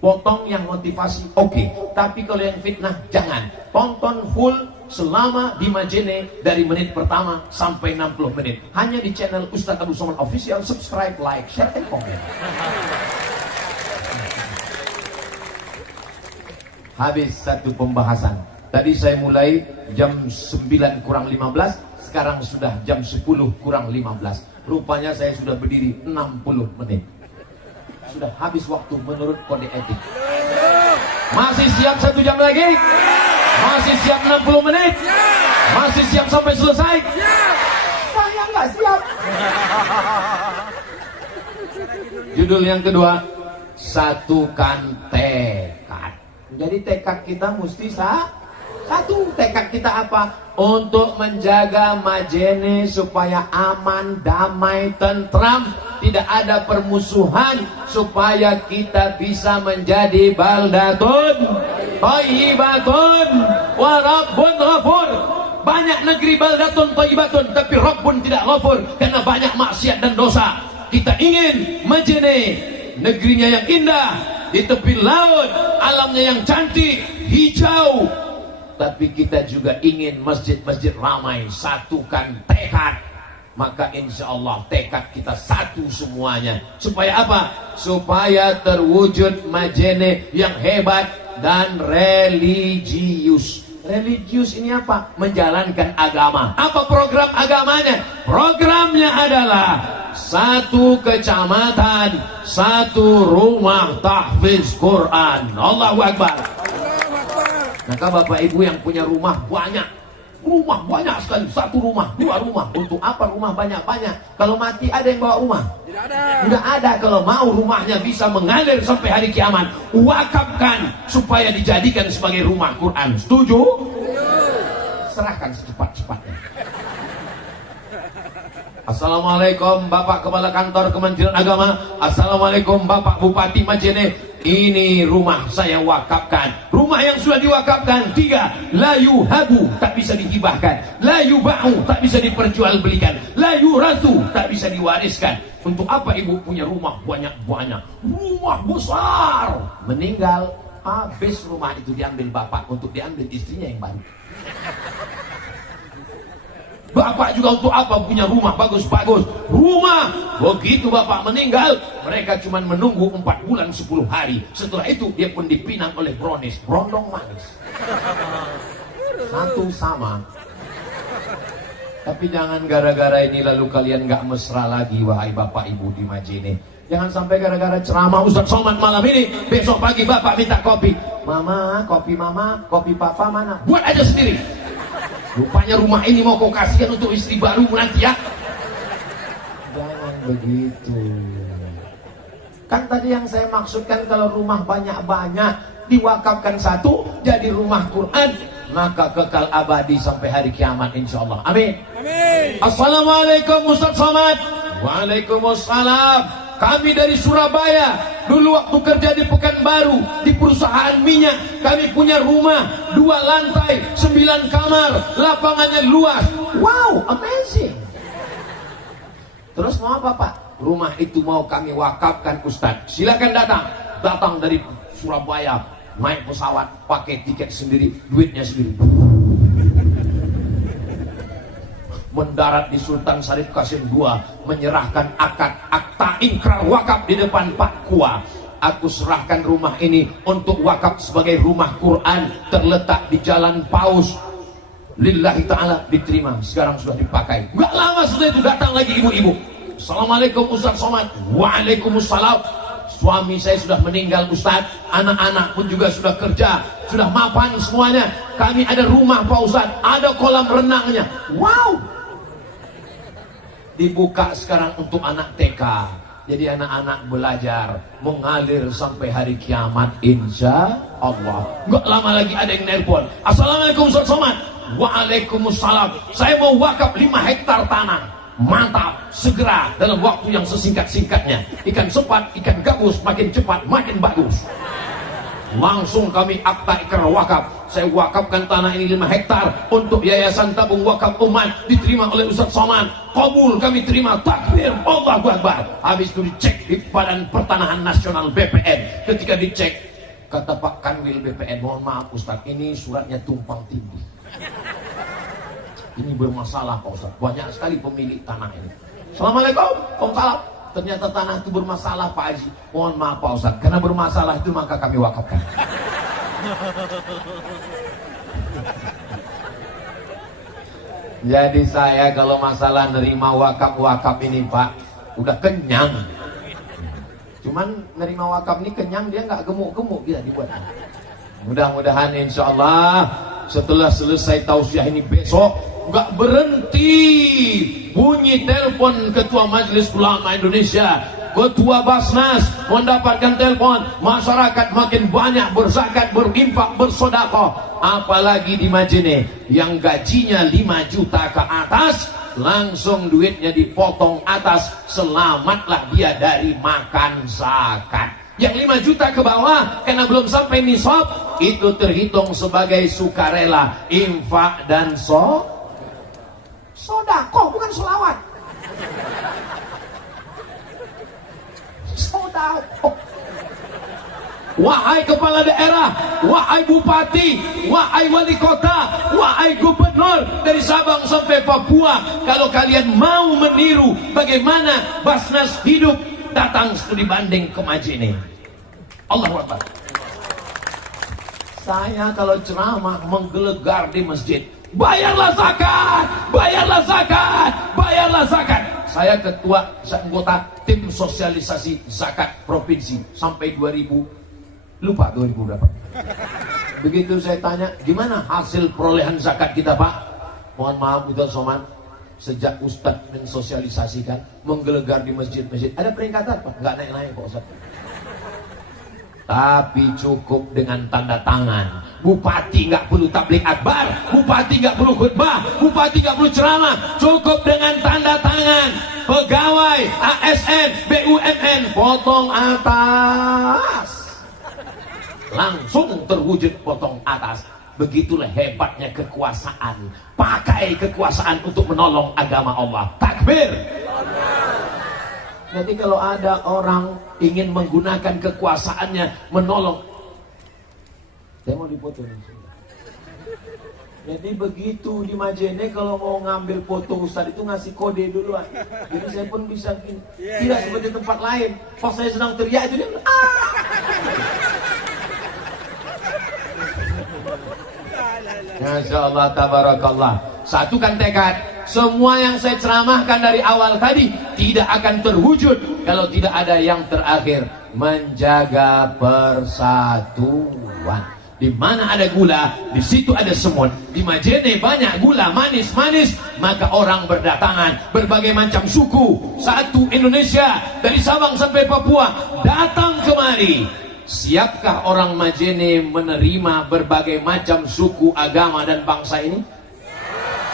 Potong yang motivasi, oke. Tapi kalau yang fitnah, jangan. Tonton full selama di Majene dari menit pertama sampai 60 menit. Hanya di channel Ustadz Abdul Somad Official. Subscribe, like, share, dan komen. Habis satu pembahasan. Tadi saya mulai jam 9 kurang 15, sekarang sudah jam 10 kurang 15. Rupanya saya sudah berdiri 60 menit. Sudah habis waktu menurut kode etik. Masih siap 1 jam lagi? Masih siap 60 menit? Masih siap sampai selesai? Saya nggak siap. Judul yang kedua, satukan tekad. Jadi tekad kita mesti satu. Tekad kita apa? Untuk menjaga Majene supaya aman, damai, tentram, tidak ada permusuhan, supaya kita bisa menjadi baldatun thayyibatun wa rabbun ghafur. Banyak negeri baldatun thayyibatun, tapi Rabbun tidak ghafur karena banyak maksiat dan dosa. Kita ingin Majene, negerinya yang indah, di tepi laut, alamnya yang cantik, hijau. Tapi kita juga ingin masjid-masjid ramai. Satukan tekad. Maka insya Allah tekad kita satu semuanya. Supaya apa? Supaya terwujud Majene yang hebat dan religius. Religius ini apa? Menjalankan agama. Apa program agamanya? Programnya adalah 1 kecamatan, 1 rumah tahfiz Quran. Allahu Akbar. Maka Bapak Ibu yang punya rumah banyak sekali, 1 rumah, 2 rumah. Untuk apa rumah banyak-banyak? Kalau mati ada yang bawa rumah? Tidak ada. Kalau mau rumahnya bisa mengalir sampai hari kiamat, wakafkan supaya dijadikan sebagai rumah Quran. Setuju? Serahkan secepat-cepatnya. Assalamualaikum Bapak Kepala Kantor Kementerian Agama. Assalamualaikum Bapak Bupati Majene. Ini rumah saya wakafkan. Rumah yang sudah diwakafkan 3, la yuhabu, tak bisa dihibahkan, la yuba'u, tak bisa diperjualbelikan, la yurasu, tak bisa diwariskan. Untuk apa ibu punya rumah banyak-banyak, rumah besar, meninggal, habis rumah itu diambil bapak untuk diambil istrinya yang baru. Bapak juga untuk apa punya rumah bagus-bagus? Rumah, begitu bapak meninggal, mereka cuma menunggu 4 bulan 10 hari. Setelah itu dia pun dipinang oleh brownies, brondong manis. Satu sama. Tapi jangan gara-gara ini lalu kalian gak mesra lagi, wahai bapak ibu di Majene. Jangan sampai gara-gara ceramah Ustaz Somad malam ini, besok pagi bapak minta kopi. Mama, kopi papa mana? Buat aja sendiri. Rupanya rumah ini mau kau kasihkan untuk istri baru nanti ya. Jangan begitu. Kan tadi yang saya maksudkan, kalau rumah banyak-banyak diwakafkan 1 jadi rumah Quran, maka kekal abadi sampai hari kiamat insya Allah. Amin. Amin. Assalamualaikum Ustaz Somad. Waalaikumsalam. Kami dari Surabaya, dulu waktu kerja di Pekanbaru, di perusahaan minyak, kami punya rumah 2 lantai, 9 kamar, lapangannya luas. Wow, amazing. Terus mau apa Pak? Rumah itu mau kami wakafkan Ustaz. Silakan datang dari Surabaya, naik pesawat, pakai tiket sendiri, duitnya sendiri. Mendarat di Sultan Syarif Qasim II, menyerahkan akta ingkrar wakaf di depan Pak Kua. Aku serahkan rumah ini untuk wakaf sebagai rumah Quran, terletak di Jalan Paus. Lillahi ta'ala, diterima. Sekarang sudah dipakai. Gak lama sudah itu datang lagi ibu-ibu. Assalamualaikum Ustaz Somad. Waalaikumsalam. Suami saya sudah meninggal Ustaz, anak-anak pun juga sudah kerja, sudah mapan semuanya. Kami ada rumah Pak Ustaz, ada kolam renangnya. Wow. Dibuka sekarang untuk anak TK. Jadi anak-anak belajar mengalir sampai hari kiamat insya Allah. Gak lama lagi ada yang nelpon. Assalamualaikum Ustaz Somad. Waalaikumsalam. Saya mau wakaf 5 hektar tanah. Mantap, segera dalam waktu yang sesingkat-singkatnya. Ikan sepat, ikan gabus makin cepat makin bagus. Langsung kami akta ikrar wakaf. Saya wakafkan tanah ini 5 hektar untuk Yayasan Tabung Wakaf Umat, diterima oleh Ustaz Somad. Kabul, kami terima, takbir, Allahu Akbar. Habis itu dicek di Badan Pertanahan Nasional BPN. Ketika dicek, kata Pak Kanwil BPN, mohon maaf Ustaz, ini suratnya tumpang tindih. Ini bermasalah Pak Ustaz, banyak sekali pemilik tanah ini. Assalamualaikum, waalaikumsalam. Ternyata tanah itu bermasalah Pak Haji. Mohon maaf Pak Ustaz, karena bermasalah itu maka kami wakafkan. Jadi saya kalau masalah nerima wakaf ini Pak, udah kenyang. Cuman nerima wakaf ini kenyang, dia nggak gemuk-gemuk kita dibuat. Mudah-mudahan insya Allah setelah selesai tausiah ini besok nggak berhenti bunyi telepon Ketua Majelis Ulama Indonesia, Ketua Basnas mendapatkan telepon, masyarakat makin banyak berzakat, berinfak, bersedekah. Apalagi di Majene yang gajinya 5 juta ke atas, langsung duitnya dipotong atas, selamatlah dia dari makan zakat. Yang 5 juta ke bawah karena belum sampai nisab, itu terhitung sebagai sukarela, infak dan sodakoh, bukan sholawat. Sodakoh. Wahai kepala daerah, wahai bupati, wahai wali kota, wahai gubernur dari Sabang sampai Papua, kalau kalian mau meniru bagaimana Basnas hidup, datang studi banding ke Majene. Allahu Akbar. Saya kalau ceramah menggelegar di masjid, bayarlah zakat, bayarlah zakat, bayarlah zakat. Saya ketua anggota tim sosialisasi zakat provinsi sampai 2000 berapa. Begitu saya tanya, gimana hasil perolehan zakat kita Pak? Mohon maaf Ustaz Somad, sejak Ustaz mensosialisasikan, menggelegar di masjid-masjid, ada peringkatan Pak? Nggak naik-naik kok Ustaz. Tapi cukup dengan tanda tangan. Bupati nggak perlu tablik akbar, bupati nggak perlu khutbah, bupati nggak perlu ceramah, cukup dengan tanda tangan. Pegawai ASN, BUMN potong atas, langsung terwujud potong atas. Begitulah hebatnya kekuasaan. Pakai kekuasaan untuk menolong agama Allah. Takbir. Jadi kalau ada orang ingin menggunakan kekuasaannya menolong, saya mau dipoto nih. Jadi begitu di Majene kalau mau ngambil foto Ustadz itu ngasih kode duluan. Jadi saya pun bisa gini. Tidak seperti tempat lain. Pas saya sedang teriak itu dia Masya Allah, tabarakallah. Satukan tekad. Semua yang saya ceramahkan dari awal tadi tidak akan terwujud kalau tidak ada yang terakhir, menjaga persatuan. Di mana ada gula, di situ ada semut. Di Majene banyak gula manis-manis, maka orang berdatangan, berbagai macam suku, satu Indonesia dari Sabang sampai Papua datang kemari. Siapkah orang Majene menerima berbagai macam suku, agama dan bangsa ini?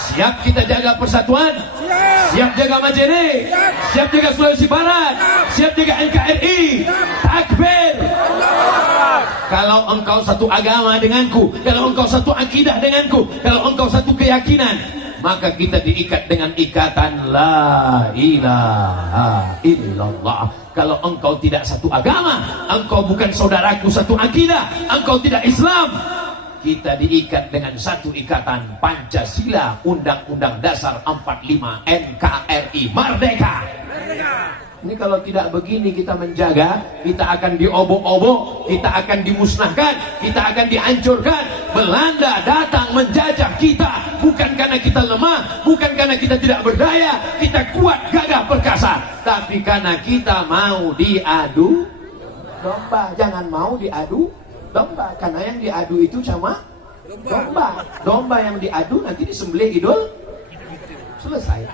Siap kita jaga persatuan? Siap jaga Majene? Siap jaga Sulawesi Barat? Siap jaga NKRI? Takbir. Kalau engkau satu agama denganku, kalau engkau satu akidah denganku, kalau engkau satu keyakinan, maka kita diikat dengan ikatan la ilaha illallah. Kalau engkau tidak satu agama, engkau bukan saudaraku satu akidah, engkau tidak Islam, kita diikat dengan satu ikatan Pancasila, Undang-Undang Dasar 45, NKRI, Merdeka. Ini kalau tidak begini kita menjaga, kita akan diobok-obok, kita akan dimusnahkan, kita akan dihancurkan. Belanda datang menjajah kita, bukan karena kita lemah, bukan karena kita tidak berdaya, kita kuat, gagah, perkasa, tapi karena kita mau diadu domba. Jangan mau diadu domba, karena yang diadu itu cuma domba. Domba yang diadu nanti disembelih idul, selesai.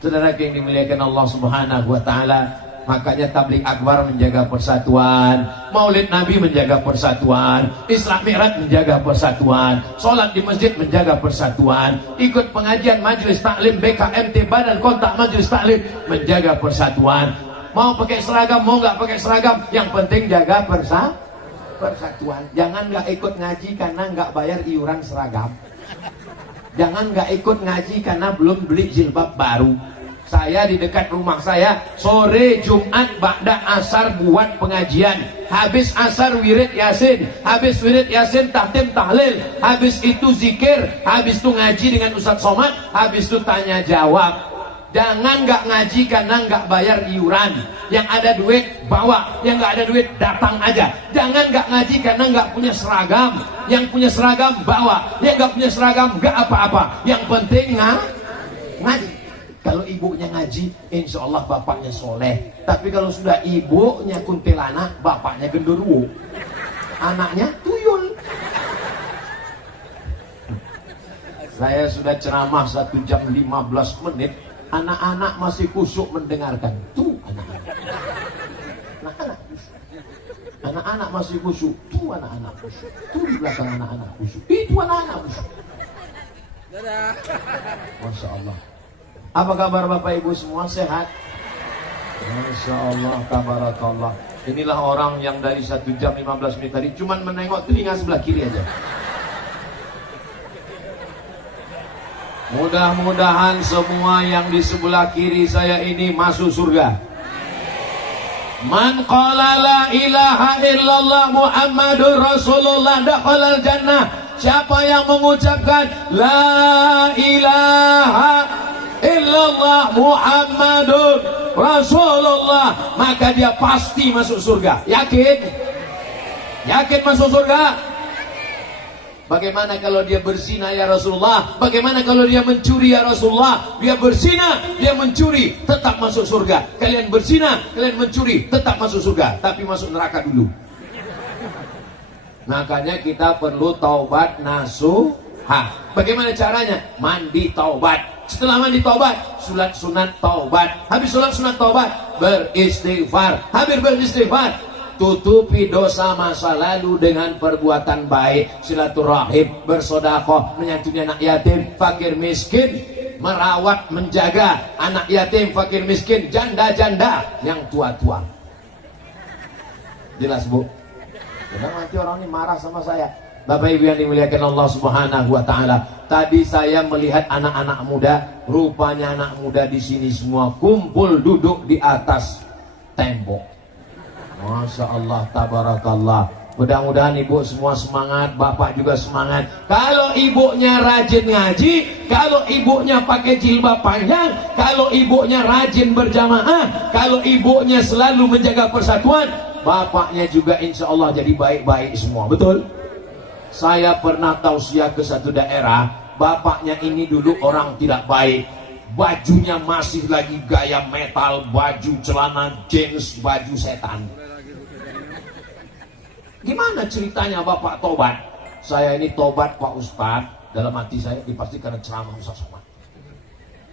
Saudara yang dimuliakan Allah Subhanahu wa taala, makanya tabligh akbar menjaga persatuan, Maulid Nabi menjaga persatuan, Isra Mi'raj menjaga persatuan, sholat di masjid menjaga persatuan, ikut pengajian majelis taklim BKMT Badan Kontak Majelis Taklim menjaga persatuan. Mau pakai seragam, mau nggak pakai seragam, yang penting jaga persatuan. Jangan nggak ikut ngaji karena nggak bayar iuran seragam. Jangan nggak ikut ngaji karena belum beli jilbab baru. Saya di dekat rumah saya sore Jumat ba'da asar buat pengajian. Habis asar wirid yasin, habis wirid yasin tahtim tahlil, habis itu zikir, habis itu ngaji dengan Ustaz Somad, habis itu tanya jawab. Jangan nggak ngaji karena nggak bayar iuran. Yang ada duit bawa, yang nggak ada duit datang aja. Jangan nggak ngaji karena nggak punya seragam. Yang punya seragam bawa, yang nggak punya seragam nggak apa-apa. Yang penting ngaji. Kalau ibunya ngaji, insya Allah bapaknya soleh. Tapi kalau sudah ibunya kuntilanak, bapaknya genderuwo, anaknya tuyul. Saya sudah ceramah 1 jam 15 menit, anak-anak masih khusyuk mendengarkan. Tuh anak-anak, anak-anak khusyuk. Anak-anak masih khusyuk. Tuh anak-anak khusyuk. Tuh di belakang anak-anak khusyuk. Itu anak-anak khusyuk. Masya Allah. Apa kabar Bapak Ibu semua, sehat? Masya Allah, tabarakallah. Inilah orang yang dari 1 jam 15 menit tadi cuman menengok telinga sebelah kiri aja. Mudah-mudahan semua yang di sebelah kiri saya ini masuk surga. Man qala la ilaha illallah Muhammadur Rasulullah dakhalal jannah. Siapa yang mengucapkan la ilaha illallah Muhammadur Rasulullah, maka dia pasti masuk surga. Yakin? Yakin masuk surga? Bagaimana kalau dia berzina ya Rasulullah? Bagaimana kalau dia mencuri ya Rasulullah? Dia berzina, dia mencuri, tetap masuk surga. Kalian berzina, kalian mencuri, tetap masuk surga, tapi masuk neraka dulu. Makanya kita perlu taubat nasuha. Bagaimana caranya? Mandi taubat. Setelah mandi taubat, sholat sunat taubat. Habis sholat sunat taubat, beristighfar. Habis beristighfar, tutupi dosa masa lalu dengan perbuatan baik, silaturahim, bersedekah, menyantuni anak yatim, fakir miskin, merawat, menjaga anak yatim, fakir miskin, janda-janda yang tua-tua. Jelas Bu? Jangan nanti orang ini marah sama saya. Bapak Ibu yang dimuliakan Allah Subhanahu wa taala. Tadi saya melihat anak-anak muda, rupanya anak muda di sini semua kumpul duduk di atas tembok. Masya Allah, tabarakallah. Mudah-mudahan ibu semua semangat, bapak juga semangat. Kalau ibunya rajin ngaji, kalau ibunya pakai jilbab panjang, kalau ibunya rajin berjamaah, kalau ibunya selalu menjaga persatuan, bapaknya juga insya Allah jadi baik-baik semua. Betul? Saya pernah tausiah ke satu daerah, bapaknya ini dulu orang tidak baik. Bajunya masih lagi gaya metal, baju celana jeans, baju setan. Gimana ceritanya bapak tobat? Saya ini tobat Pak Ustadz. Dalam hati saya pasti karena ceramah Ustadz Somad.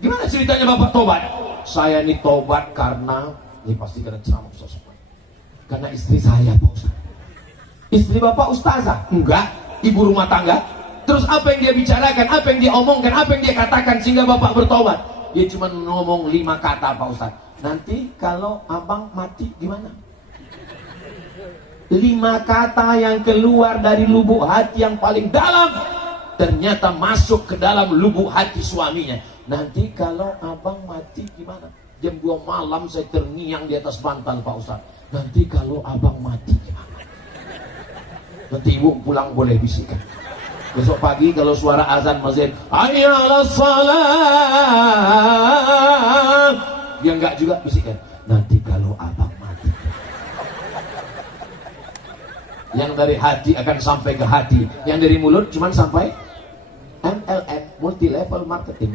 Gimana ceritanya bapak tobat? Saya ini tobat karena pasti karena ceramah Ustadz Somad. Karena istri saya Pak Ustadz. Istri bapak ustazah? Enggak, ibu rumah tangga. Terus apa yang dia bicarakan, apa yang dia omongkan, apa yang dia katakan sehingga bapak bertobat? Dia cuma ngomong 5 kata Pak Ustadz. Nanti kalau abang mati gimana? 5 kata yang keluar dari lubuk hati yang paling dalam, ternyata masuk ke dalam lubuk hati suaminya. Nanti kalau abang mati gimana? Jam 2 malam saya terngiang di atas bantal Pak Ustadz. Nanti kalau abang mati gimana? Nanti ibu pulang boleh bisikan. Besok pagi kalau suara azan masjid, hayya 'alas shalah, dia enggak juga bisikan. Nanti kalau abang mati. Yang dari hati akan sampai ke hati, yang dari mulut cuman sampai MLM, multi level marketing.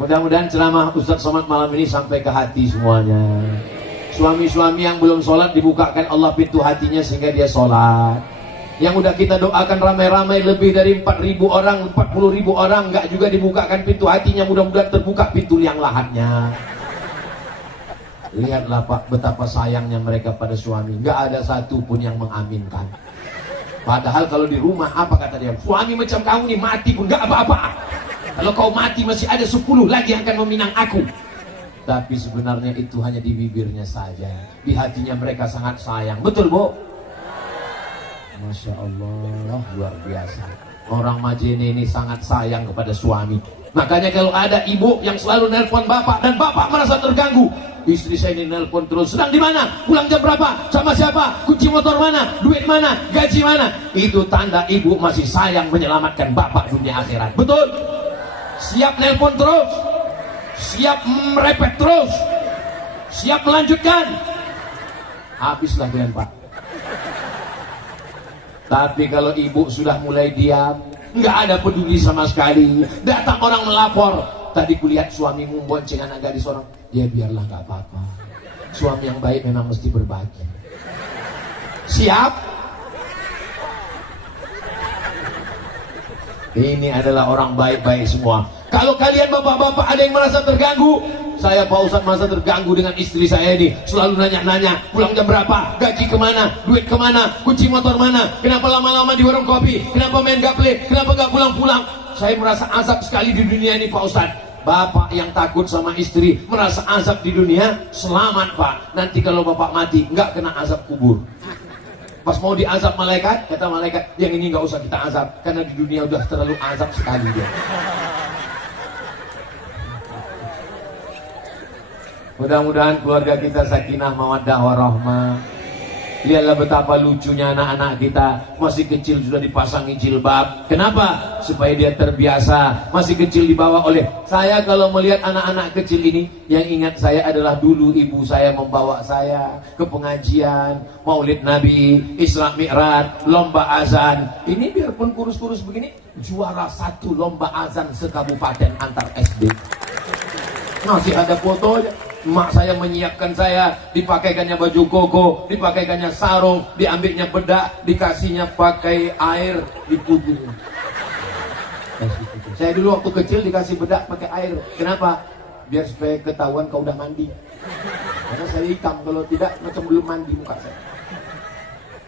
Mudah-mudahan ceramah Ustadz Somad malam ini sampai ke hati semuanya. Suami-suami yang belum sholat dibukakan Allah pintu hatinya sehingga dia sholat. Yang udah kita doakan ramai-ramai lebih dari 4.000 orang, 40.000 orang nggak juga dibukakan pintu hatinya, mudah-mudahan terbuka pintu yang lahatnya. Lihatlah Pak betapa sayangnya mereka pada suami, nggak ada satu pun yang mengaminkan. Padahal kalau di rumah apa kata dia? Suami macam kamu nih mati pun nggak apa-apa. Kalau kau mati masih ada 10 lagi yang akan meminang aku. Tapi sebenarnya itu hanya di bibirnya saja, di hatinya mereka sangat sayang. Betul Bu? Masya Allah, luar biasa. Orang Majene ini sangat sayang kepada suami. Makanya kalau ada ibu yang selalu nelpon bapak dan bapak merasa terganggu, istri saya ini nelpon terus, sedang di mana? Pulang jam berapa? Sama siapa? Kunci motor mana? Duit mana? Gaji mana? Itu tanda ibu masih sayang menyelamatkan bapak dunia akhirat. Betul? Siap nelpon terus? siap merepet terus, siap melanjutkan. Habislah kalian Pak. Tapi kalau ibu sudah mulai diam, nggak ada peduli sama sekali, datang orang melapor, tadi kulihat suamimu bonceng anak gadis orang, ya biarlah nggak apa-apa. Suami yang baik memang mesti berbagi. Siap? Ini adalah orang baik-baik semua. Kalau kalian bapak-bapak ada yang merasa terganggu, saya Pak Ustadz merasa terganggu dengan istri saya ini. Selalu nanya-nanya, pulang jam berapa, gaji kemana, duit kemana, kunci motor mana, kenapa lama-lama di warung kopi, kenapa main gaple, kenapa gak pulang-pulang. Saya merasa azab sekali di dunia ini Pak Ustadz. Bapak yang takut sama istri, merasa azab di dunia, selamat Pak. Nanti kalau bapak mati, nggak kena azab kubur. Pas mau diazab malaikat, kata malaikat, yang ini nggak usah kita azab, karena di dunia udah terlalu azab sekali dia. Mudah-mudahan keluarga kita sakinah mawaddah warahmah. Lihatlah betapa lucunya anak-anak kita, masih kecil sudah dipasangi jilbab. Kenapa? Supaya dia terbiasa. Masih kecil dibawa oleh saya. Kalau melihat anak-anak kecil ini, yang ingat saya adalah dulu ibu saya membawa saya ke pengajian Maulid Nabi, Isra Mi'raj, lomba azan. Ini biarpun kurus-kurus begini, juara 1 lomba azan sekabupaten antar SD. Masih ada fotonya. Mak saya menyiapkan saya, dipakaikannya baju koko, dipakaikannya sarung, diambilnya bedak, dikasihnya pakai air, diputihnya. Saya dulu waktu kecil dikasih bedak pakai air. Kenapa? Biar supaya ketahuan kau udah mandi. Karena saya hitam, kalau tidak macam belum mandi muka saya.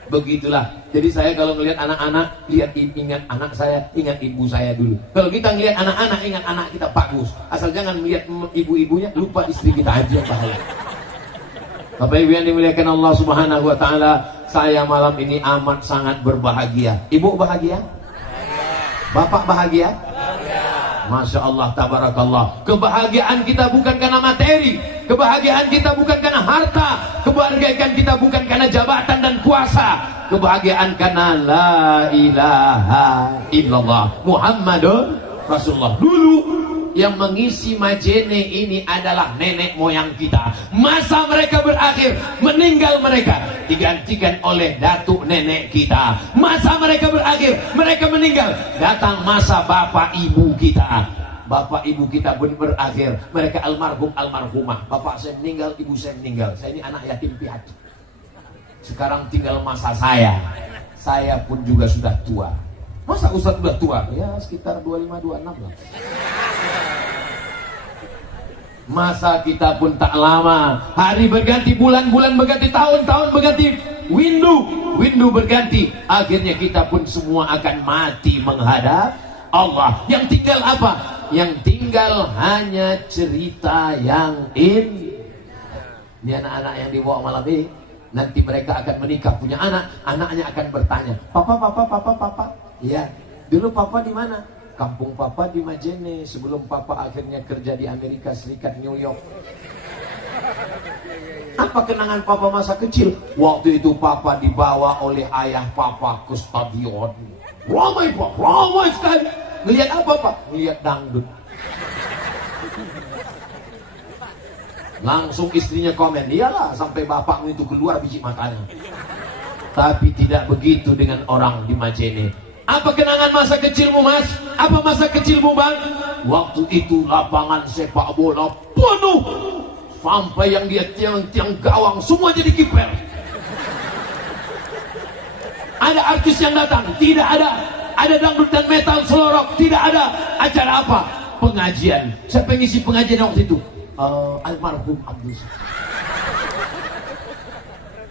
Begitulah. Jadi saya kalau ngelihat anak-anak, ingat anak saya, ingat ibu saya dulu. Kalau kita ngelihat anak-anak, ingat anak kita bagus. Asal jangan melihat ibu-ibunya, lupa istri kita aja yang bahaya. Bapak Ibu yang dimuliakan Allah Subhanahu wa taala, saya malam ini amat sangat berbahagia. Ibu bahagia? Bapak bahagia? Masya Allah, tabarakallah. Kebahagiaan kita bukan karena materi, kebahagiaan kita bukan karena harta, kebahagiaan kita bukan karena jabatan dan kuasa, kebahagiaan karena la ilaha illallah Muhammadun Rasulullah. Dulu yang mengisi Majene ini adalah nenek moyang kita. Masa mereka berakhir, meninggal mereka, digantikan oleh datuk nenek kita. Masa mereka berakhir, mereka meninggal, datang masa bapak ibu kita. Bapak ibu kita pun berakhir, mereka almarhum almarhumah. Bapak saya meninggal, ibu saya meninggal. Saya ini anak yatim piatu. Sekarang tinggal masa saya pun juga sudah tua. Masa Ustadz sudah tua? Ya sekitar 25-26 lah. Masa kita pun tak lama. Hari berganti, bulan-bulan berganti, tahun-tahun berganti, windu berganti. Akhirnya kita pun semua akan mati menghadap Allah. Yang tinggal apa? Yang tinggal hanya cerita yang ini anak-anak yang dibawa malam ini. Nanti mereka akan menikah, punya anak, anaknya akan bertanya, papa. Iya, dulu papa di mana? Kampung papa di Majene, sebelum papa akhirnya kerja di Amerika Serikat, New York. Apa kenangan papa masa kecil? Waktu itu papa dibawa oleh ayah papa ke stadion. Ramai pak, ramai sekali. Ngelihat apa pak? Ngelihat dangdut. Langsung istrinya komen, iyalah sampai bapakmu itu keluar biji matanya. Tapi tidak begitu dengan orang di Majene. Apa kenangan masa kecilmu mas? Apa masa kecilmu bang? Waktu itu lapangan sepak bola penuh, sampai yang dia tiang-tiang gawang semua jadi kiper. Ada artis yang datang? Tidak ada. Ada dangdut dan metal selorok? Tidak ada. Acara apa? Pengajian. Siapa yang ngisi pengajian waktu itu? Almarhum Abdul.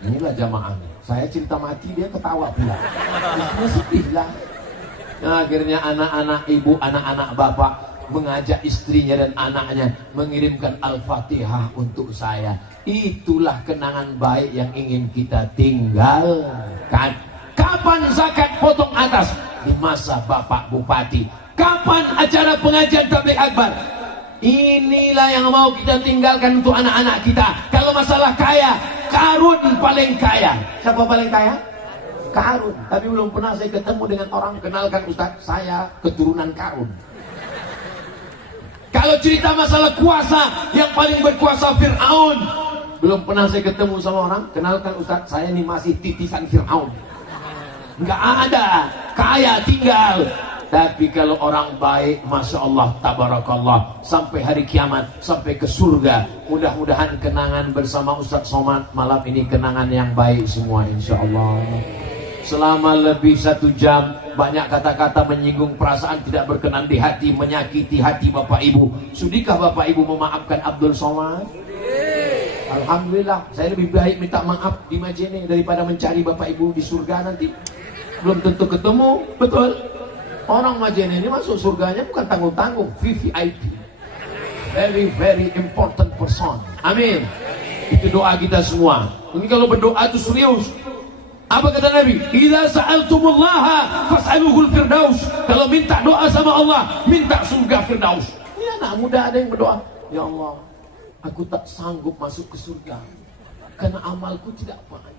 Inilah jamaahnya. Saya cerita mati, dia ketawa pula. Istrinya sedih lah. Nah, akhirnya anak-anak ibu, anak-anak bapak mengajak istrinya dan anaknya mengirimkan Al-Fatihah untuk saya. Itulah kenangan baik yang ingin kita tinggalkan. Kapan zakat potong atas? Di masa bapak bupati. Kapan acara pengajian tabligh akbar? Inilah yang mau kita tinggalkan untuk anak-anak kita. Kalau masalah kaya, Karun paling kaya. Siapa paling kaya? Karun. Tapi belum pernah saya ketemu dengan orang kenalkan Ustaz, saya keturunan Karun. Kalau cerita masalah kuasa, yang paling berkuasa Fir'aun. Belum pernah saya ketemu sama orang, kenalkan Ustaz, saya ini masih titisan Fir'aun. Nggak ada, kaya tinggal. Tapi kalau orang baik, Masya Allah, Tabarakallah, sampai hari kiamat, sampai ke surga. Mudah-mudahan kenangan bersama Ustaz Somad malam ini kenangan yang baik semua, insya Allah. Selama lebih 1 jam, banyak kata-kata menyinggung perasaan, tidak berkenan di hati, menyakiti hati Bapak Ibu. Sudikah Bapak Ibu memaafkan Abdul Somad? Alhamdulillah, saya lebih baik minta maaf di Majene daripada mencari Bapak Ibu di surga nanti. Belum tentu ketemu, betul? Orang Majene ini masuk surganya bukan tanggung-tanggung, VVIP. Very, very important person. Amin. Itu doa kita semua. Ini kalau berdoa itu serius. Apa kata Nabi? Idza sa'altumullaha fas'aluhul firdaus. Kalau minta doa sama Allah, minta surga firdaus. Ini anak muda ada yang berdoa, ya Allah, aku tak sanggup masuk ke surga karena amalku tidak banyak.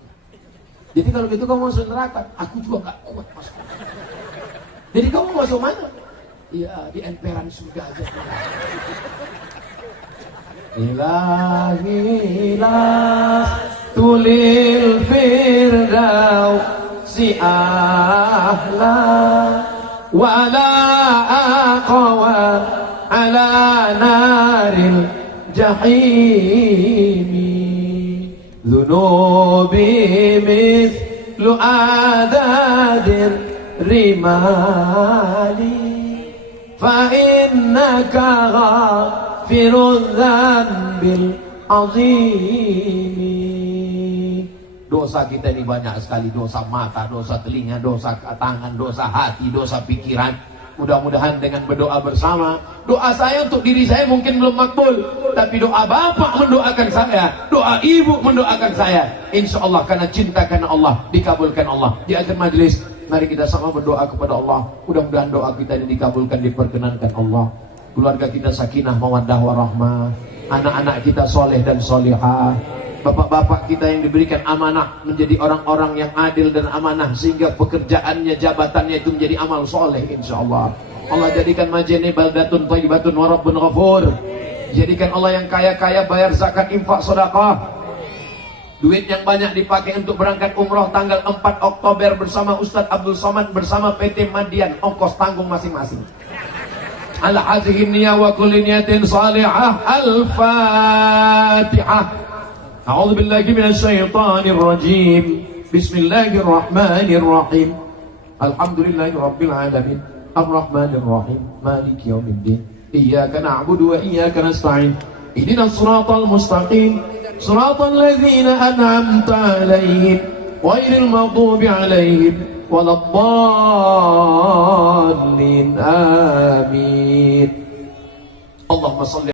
Jadi kalau gitu kamu masuk neraka, aku juga gak kuat masuk. Jadi kamu masuk mana? Iya, di emperan surga aja. Ilahilah tulil firdaus si ahla wala aqwa ala naril jahimi dhunubi mithlu adadir rimali fa innaka ghafirudz dzambil azimi. Dosa kita ini banyak sekali, dosa mata, dosa telinga, dosa tangan, dosa hati, dosa pikiran. Mudah-mudahan dengan berdoa bersama, doa saya untuk diri saya mungkin belum makbul, tapi doa bapak mendoakan saya, doa ibu mendoakan saya, insya Allah karena cinta karena Allah dikabulkan Allah. Di akhir majelis, mari kita sama berdoa kepada Allah. Mudah-mudahan doa kita ini dikabulkan, diperkenankan Allah. Keluarga kita sakinah, mawaddah, warahmah. Anak-anak kita soleh dan solihah. Bapak-bapak kita yang diberikan amanah menjadi orang-orang yang adil dan amanah, sehingga pekerjaannya, jabatannya itu menjadi amal soleh, insya Allah. Allah jadikan Majene baldatun thayyibatun wa rabbun ghafur. Jadikan Allah yang kaya-kaya bayar zakat, infak, sedekah. Duit yang banyak dipakai untuk berangkat umroh tanggal 4 Oktober bersama Ustadz Abdul Somad bersama PT Madian, ongkos tanggung masing-masing. Ala hadhihi niyyah wa kulli niyatin salihah. Al-Fatihah. A'udzu billahi minasy syaithanir rajim. Bismillahirrahmanirrahim. Alhamdulillahirabbil alamin. Arrahmanir rahim. Maliki yaumiddin. Iyyaka na'budu wa iyyaka nasta'in. Ihdinas siratal mustaqim. Siratal ladzina an'amta 'alaihim ghairil maghdubi 'alaihim waladdallin. Amin. Allahumma shalli